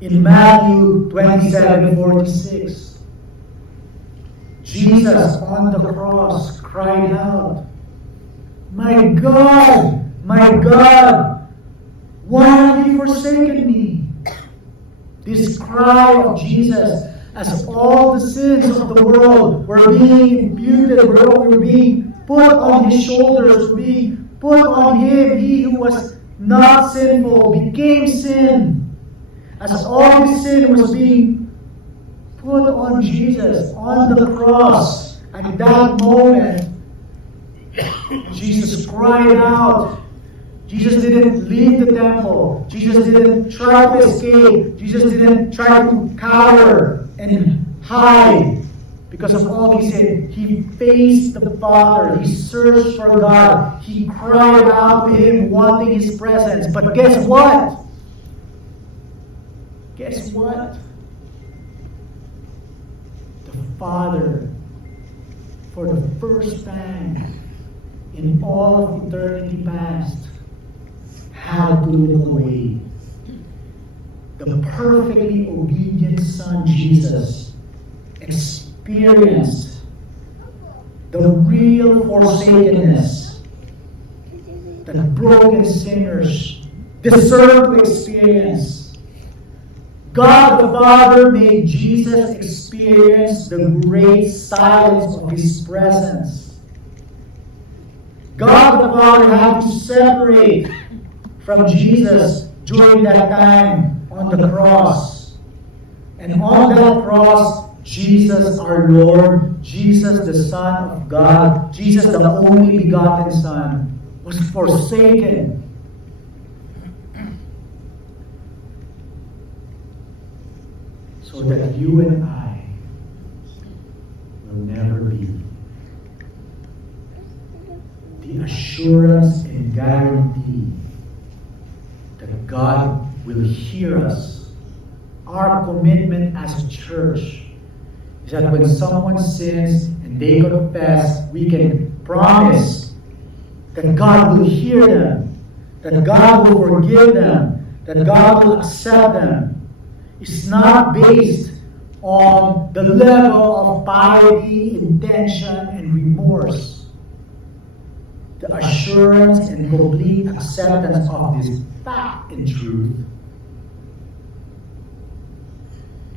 In Matthew 27:46, Jesus on the cross cried out, my God, why have you forsaken me? This cry of Jesus, as all the sins of the world were being imputed, were being put on His shoulders, were being put on Him, He who was not sinful became sin. As all His sin was being put on Jesus, on the cross, at that moment, Jesus cried out. Jesus didn't leave the temple. Jesus didn't try to escape. Jesus didn't try to cower and hide because of all He said. He faced the Father. He searched for God. He cried out to Him, wanting His presence. But guess what? Guess what? The Father, for the first time in all of eternity past, had to look away. the perfectly obedient Son, Jesus, experienced the real forsakenness that broken sinners deserve to experience. God the Father made Jesus experience the great silence of His presence. God the Father had to separate from Jesus during that time on the cross. And on that cross, Jesus our Lord, Jesus the Son of God, Jesus the only begotten Son, was forsaken. So that you and I will never be. The assurance and guarantee that God will hear us. Our commitment as a church is that when someone sins and they confess, we can promise that God will hear them, that God will forgive them, that God will accept them. It's not based on the level of piety, intention, and remorse. The assurance and complete acceptance of this fact and truth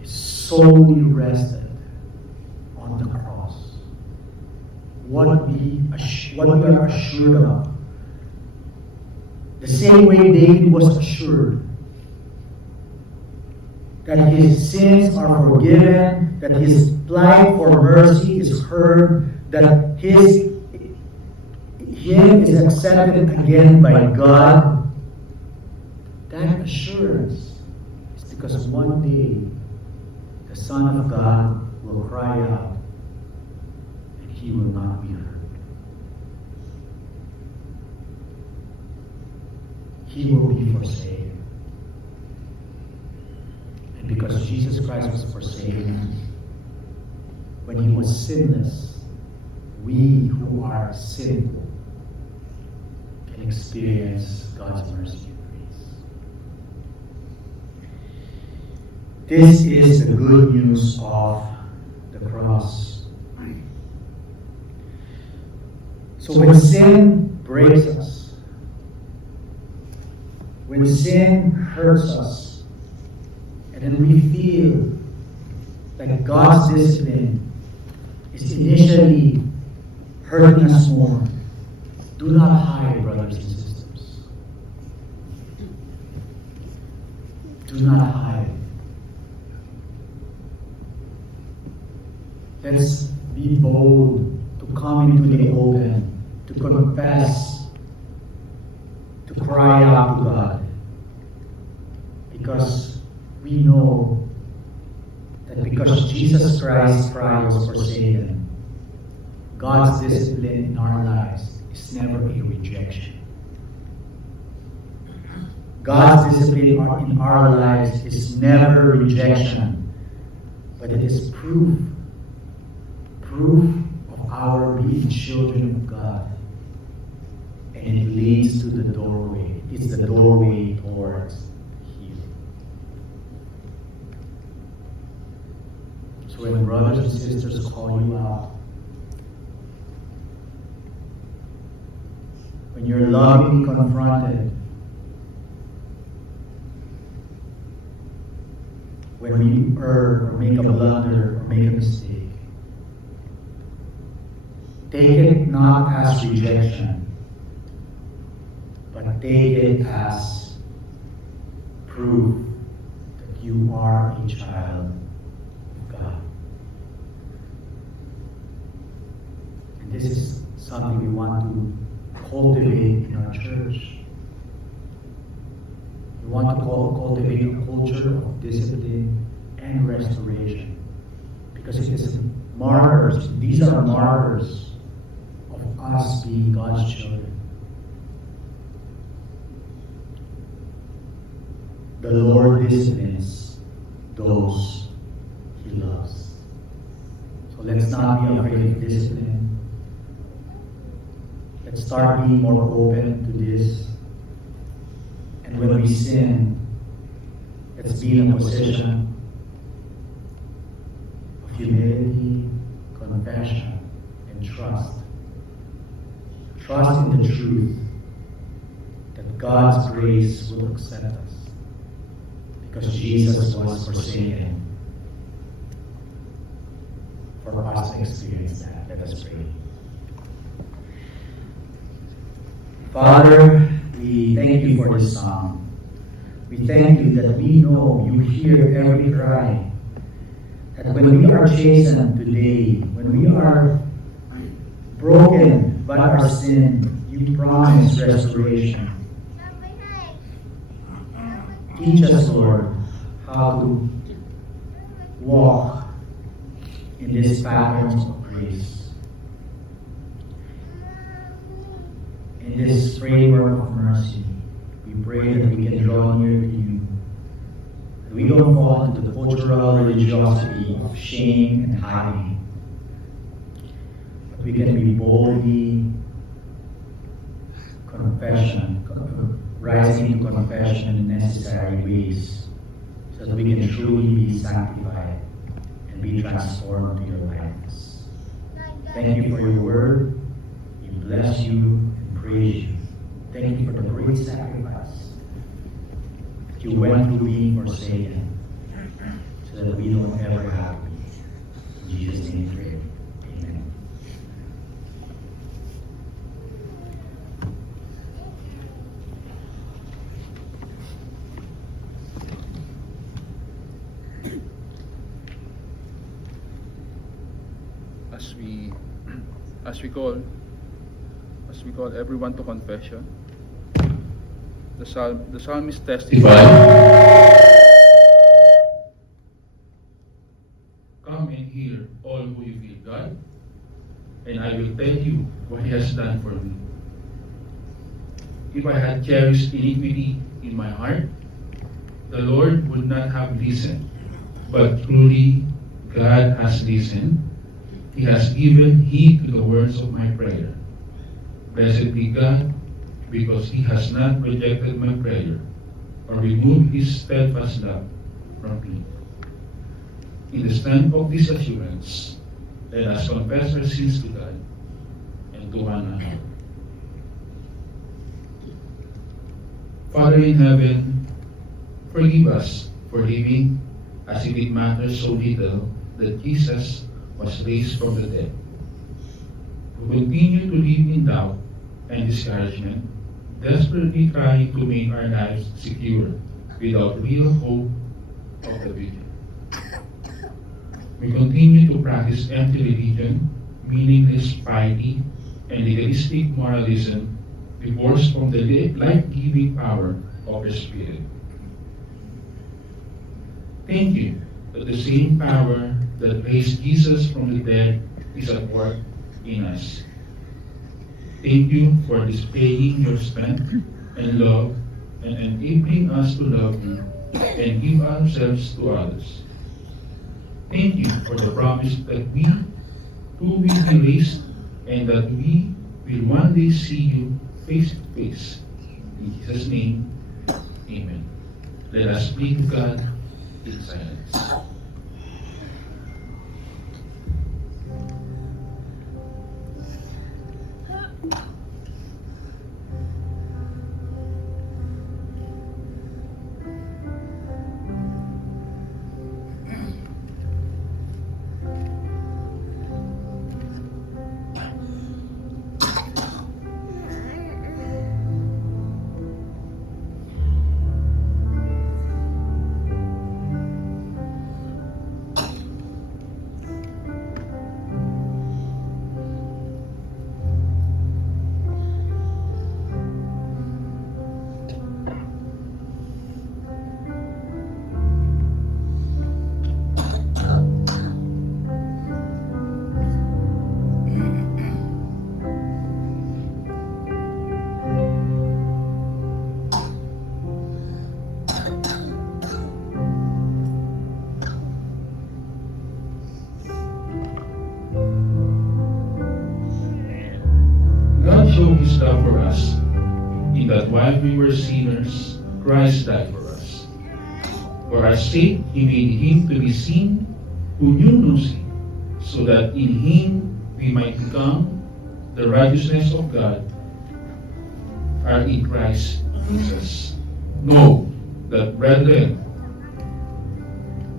is solely rested on the cross. What we are assured of. The same way David was assured that his sins are forgiven, that his plight for mercy is heard, that him is accepted again by God. That assurance is because one day the Son of God will cry out and He will not be heard. He will be forsaken. And because Jesus Christ was forsaken, when He was sinless, we who are sinful can experience God's mercy and grace. This is the good news of the cross. So when sin breaks us, when sin hurts us, and then we feel that God's discipline is initially hurting us more, do not hide, brothers and sisters. Do not hide. Let's be bold to come into the open, to confess, to cry out to God. Because we know that because Jesus Christ's pride was forsaken, God's discipline in our lives is never a rejection. God's discipline in our lives is never rejection, but it is proof of our being children of God. And it leads to the doorway. It's the doorway towards healing. So when brothers and sisters call you out, when you're lovingly confronted, when we err or make a blunder or make a mistake, take it not as rejection, but take it as proof that you are a child of God. And this is something we want to cultivate in our church. We want to cultivate a culture of discipline and restoration. Because it is martyrs, these are martyrs of us being God's children. The Lord disciplines those He loves. So let's not be afraid of discipline. Let's start being more open to this. And when we sin, Let's be in a position of humility, confession, and trust. Trust in the truth that God's grace will accept us because Jesus was forsaken for us to experience that. Let us pray. Father, we thank you for this song. We thank you that we know you hear every cry. That when we are chastened today, when we are broken by our sin, you promise restoration. Teach us, Lord, how to walk in these patterns of grace, in this framework of mercy. We pray that we can draw near to you, that we don't fall into the cultural religiosity of shame and hiding, but we can be boldly rising to confession in necessary ways, so that we can truly be sanctified and be transformed to your likeness. Thank you for your word. We bless you and praise you. Thank you for the great sacrifice that you went through being forsaken, so that we don't ever have to be. In Jesus' name we pray. Amen. As we call everyone to confession, the psalmist testified, "Come and hear, all who you fear God, and I will tell you what He has done for me. If I had cherished iniquity in my heart, the Lord would not have listened. But truly, God has listened. He has given heed to the words of my prayer. Blessed be God, because He has not rejected my prayer or removed His steadfast love from me." In the strength of this assurance, let us confess our sins to God and to one another. Father in heaven, forgive us for living as if it matters so little that Jesus was raised from the dead. We continue to live in doubt and discouragement, desperately trying to make our lives secure without real hope of the future. We continue to practice empty religion, meaningless piety, and legalistic moralism divorced from the life-giving power of your Spirit. Thank you that the same power that raised Jesus from the dead is at work in us. Thank you for displaying your strength and love and enabling us to love you and give ourselves to others. Thank you for the promise that we too will be raised and that we will one day see you face to face. In Jesus' name, amen. Let us pray to God in silence. Show His love for us, in that while we were sinners, Christ died for us. For our sake, he made him to be sin who knew no sin, so that in him we might become the righteousness of God are in Christ Jesus. Know that brethren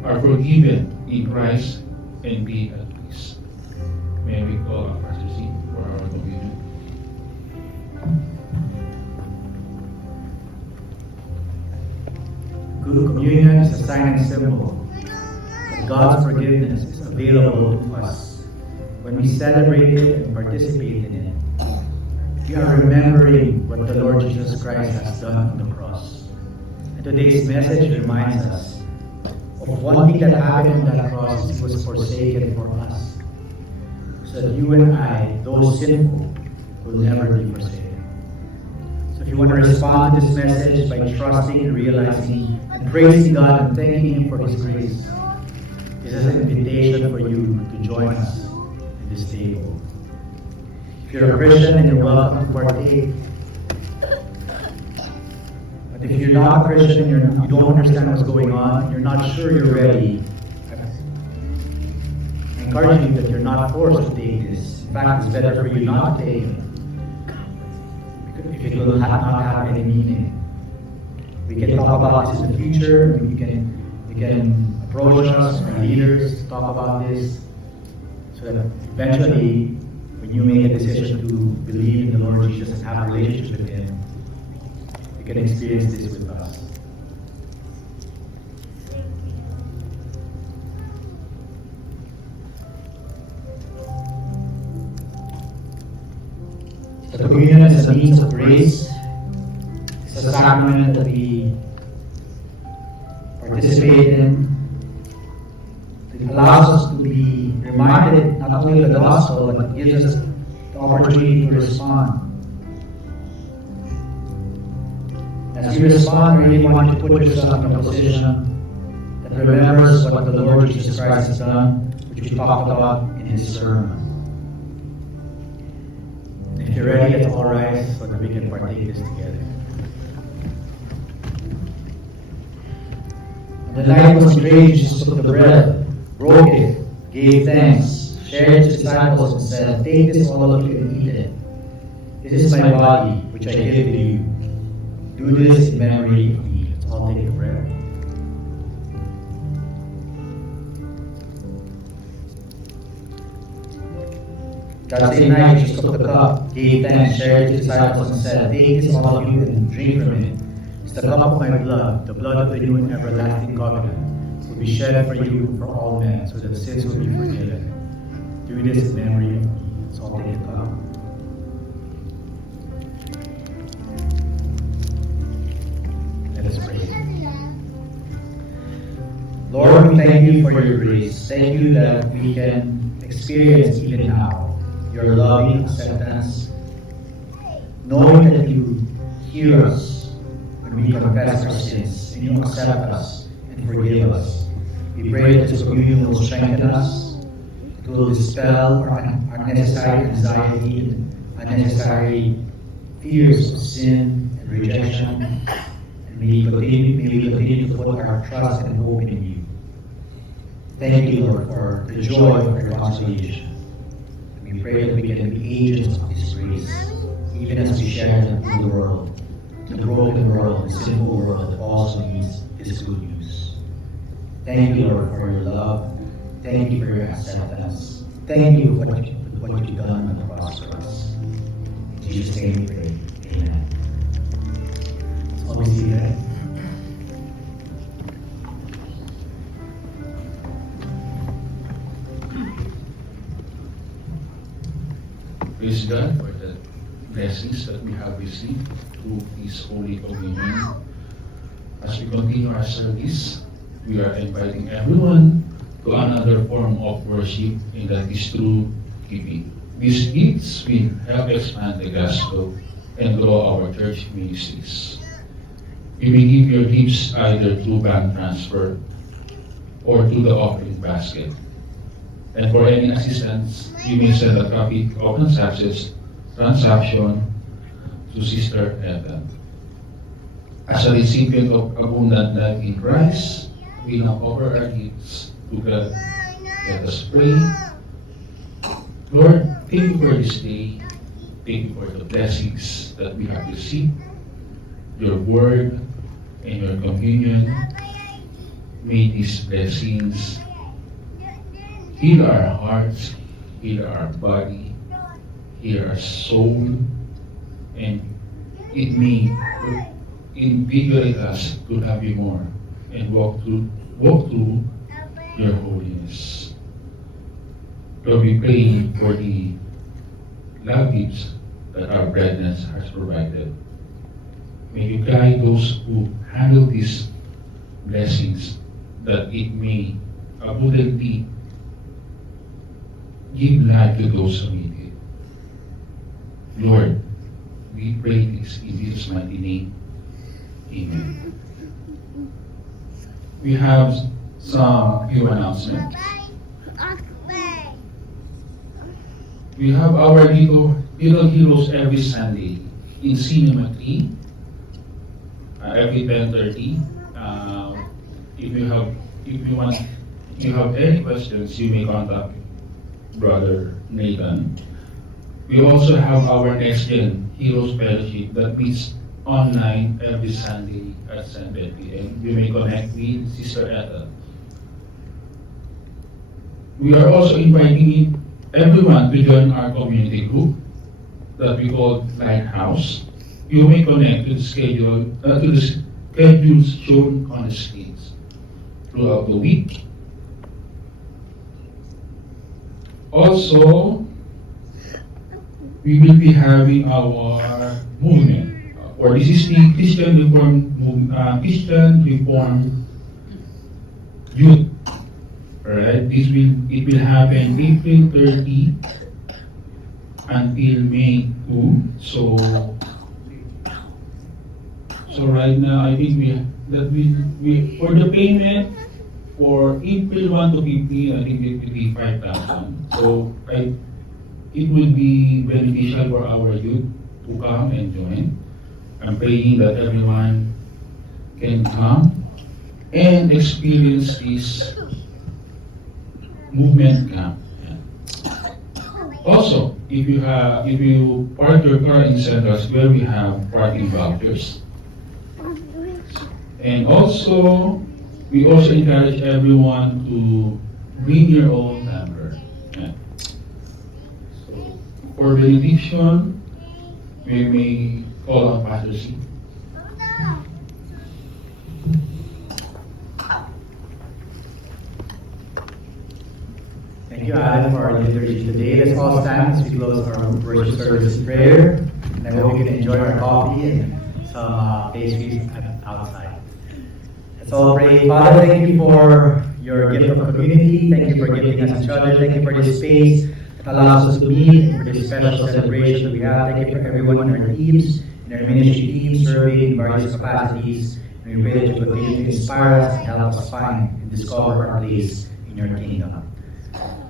are forgiven in Christ and be at peace. May we call our Pastor C for our communion. Good communion is a sign and symbol that God's forgiveness is available to us. When we celebrate it and participate in it, we are remembering what the Lord Jesus Christ has done on the cross. And today's message reminds us of one thing that happened on that cross is He was forsaken for us, so that you and I, though sinful, will never be forsaken. So if you want to respond to this message by trusting and realizing and praising God and thanking Him for His grace, this is an invitation for you to join us in this table. If you're a Christian, then you're welcome to partake. But if you're not a Christian, you don't understand what's going on, you're not sure you're ready, I encourage you that you're not forced to take this. In fact, it's better for you not to take it, if it will not have any meaning. We can talk about this in the future. You can approach us, our leaders, to talk about this, so that eventually, when you make a decision to believe in the Lord Jesus and have a relationship with Him, you can experience this with us. The communion is a means of grace. It's a sacrament that we participate in. It allows us to be reminded not only of the gospel, but it gives us the opportunity to respond. As you respond, you really want to put yourself in a position that remembers what the Lord Jesus Christ has done, which we talked about in His sermon. If you're ready, let's all rise so that we can partake this together. On the night was betrayed, Jesus took the bread, broke it, gave thanks, shared it with His disciples, and said, "Take this, all of you, and eat it. This is my body, which I give to you. Do this in memory of me." Let's all take the bread. That same night, Jesus took the cup, gave thanks, shared it with His disciples, and said, "Take this, all of you, and drink from it. It's the cup of my blood, the blood of the new and everlasting covenant, will be shed for you and for all men, so that sins will be forgiven. Do this in memory of me." Let's all take the cup. Let us pray. Lord, we thank you for your grace. Thank you that we can experience even now your loving acceptance, knowing that you hear us when we confess our sins, and you accept us and forgive us. We pray that this communion will strengthen us, it will dispel our unnecessary anxiety and unnecessary fears of sin and rejection, and may we continue to put our trust and hope in you. Thank you, Lord, for the joy of reconciliation. We pray that we can be agents of this grace, even as we share it with the world, the broken world, the sinful world that also needs this good news. Thank you, Lord, for your love. Thank you for your acceptance. Thank you for what you've done on the cross for us. In Jesus' name we pray. Amen. Let's always see that. Praise God for the blessings that we have received through His Holy Communion. As we continue our service, we are inviting everyone to another form of worship, and that is through giving. These gifts will help expand the gospel and grow our church ministries. You may give your gifts either through bank transfer or through the offering basket. And for any assistance, you may send a copy of transaction to Sister Ethel. As a recipient of abundant life in Christ, we now offer our gifts to God. Let us pray. Lord, thank you for this day. Thank you for the blessings that we have received, your word and your communion. May these blessings heal our hearts, heal our body, heal our soul, and it may invigorate us to love you more and walk through your holiness. Lord, we pray for the love gifts that our brethren has provided. May you guide those who handle these blessings, that it may abundantly give life to those who need it. Lord, we pray this in Jesus' mighty name. Amen. We have some few announcements. We have our little heroes every Sunday in Cinema 3, every 10:30. If you have any questions, you may contact Brother Nathan. We also have our Next Gen Heroes Fellowship that meets online every Sunday at 7 p.m. You may connect with Sister Ethel. We are also inviting everyone to join our community group that we call Lighthouse. You may connect to the schedules shown on the screens throughout the week. Also, we will be having our movement, or this is the Christian Reformed Youth. Alright, it will happen April 30 until May 2. So right now I think we for the payment for April 1 to 15, I think it will be 5,000. So it will be beneficial for our youth to come and join. I'm praying that everyone can come and experience this movement camp. Also, if you park your car in Central Square, we have parking vouchers. And also, we also encourage everyone to bring your own number. So, for benediction, we may call on Pastor C. Thank you, Alan, for our liturgy today. Let's all stand as we close our worship service in prayer. And I hope you can enjoy our coffee and some pastries outside. Let's all pray. Father, thank you for your gift of community. Thank you for giving us each other. Thank you for this space that allows us to meet, and for this special celebration we have. Thank you for everyone in our teams, in our ministry teams, serving in various capacities. And we pray that you continue to inspire us and help us find and discover our place in your kingdom.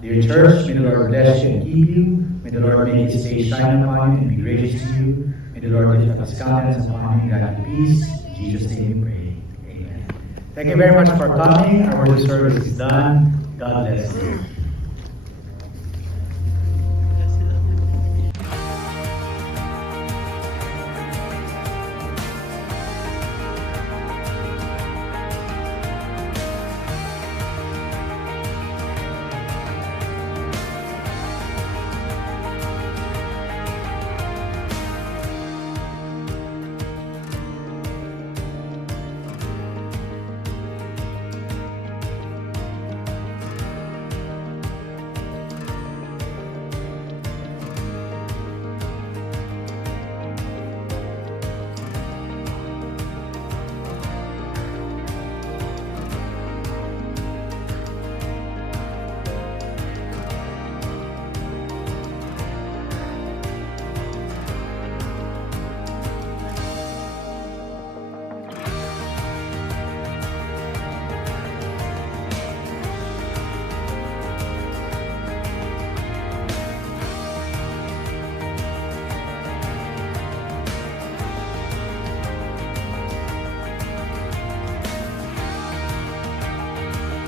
Dear church, may the Lord bless you and keep you. May the Lord make his face shine upon you and be gracious to you. May the Lord lift up his countenance upon you and grant you peace. In Jesus' name we pray. Amen. Thank you very much for coming. Our worship service is done. God bless you.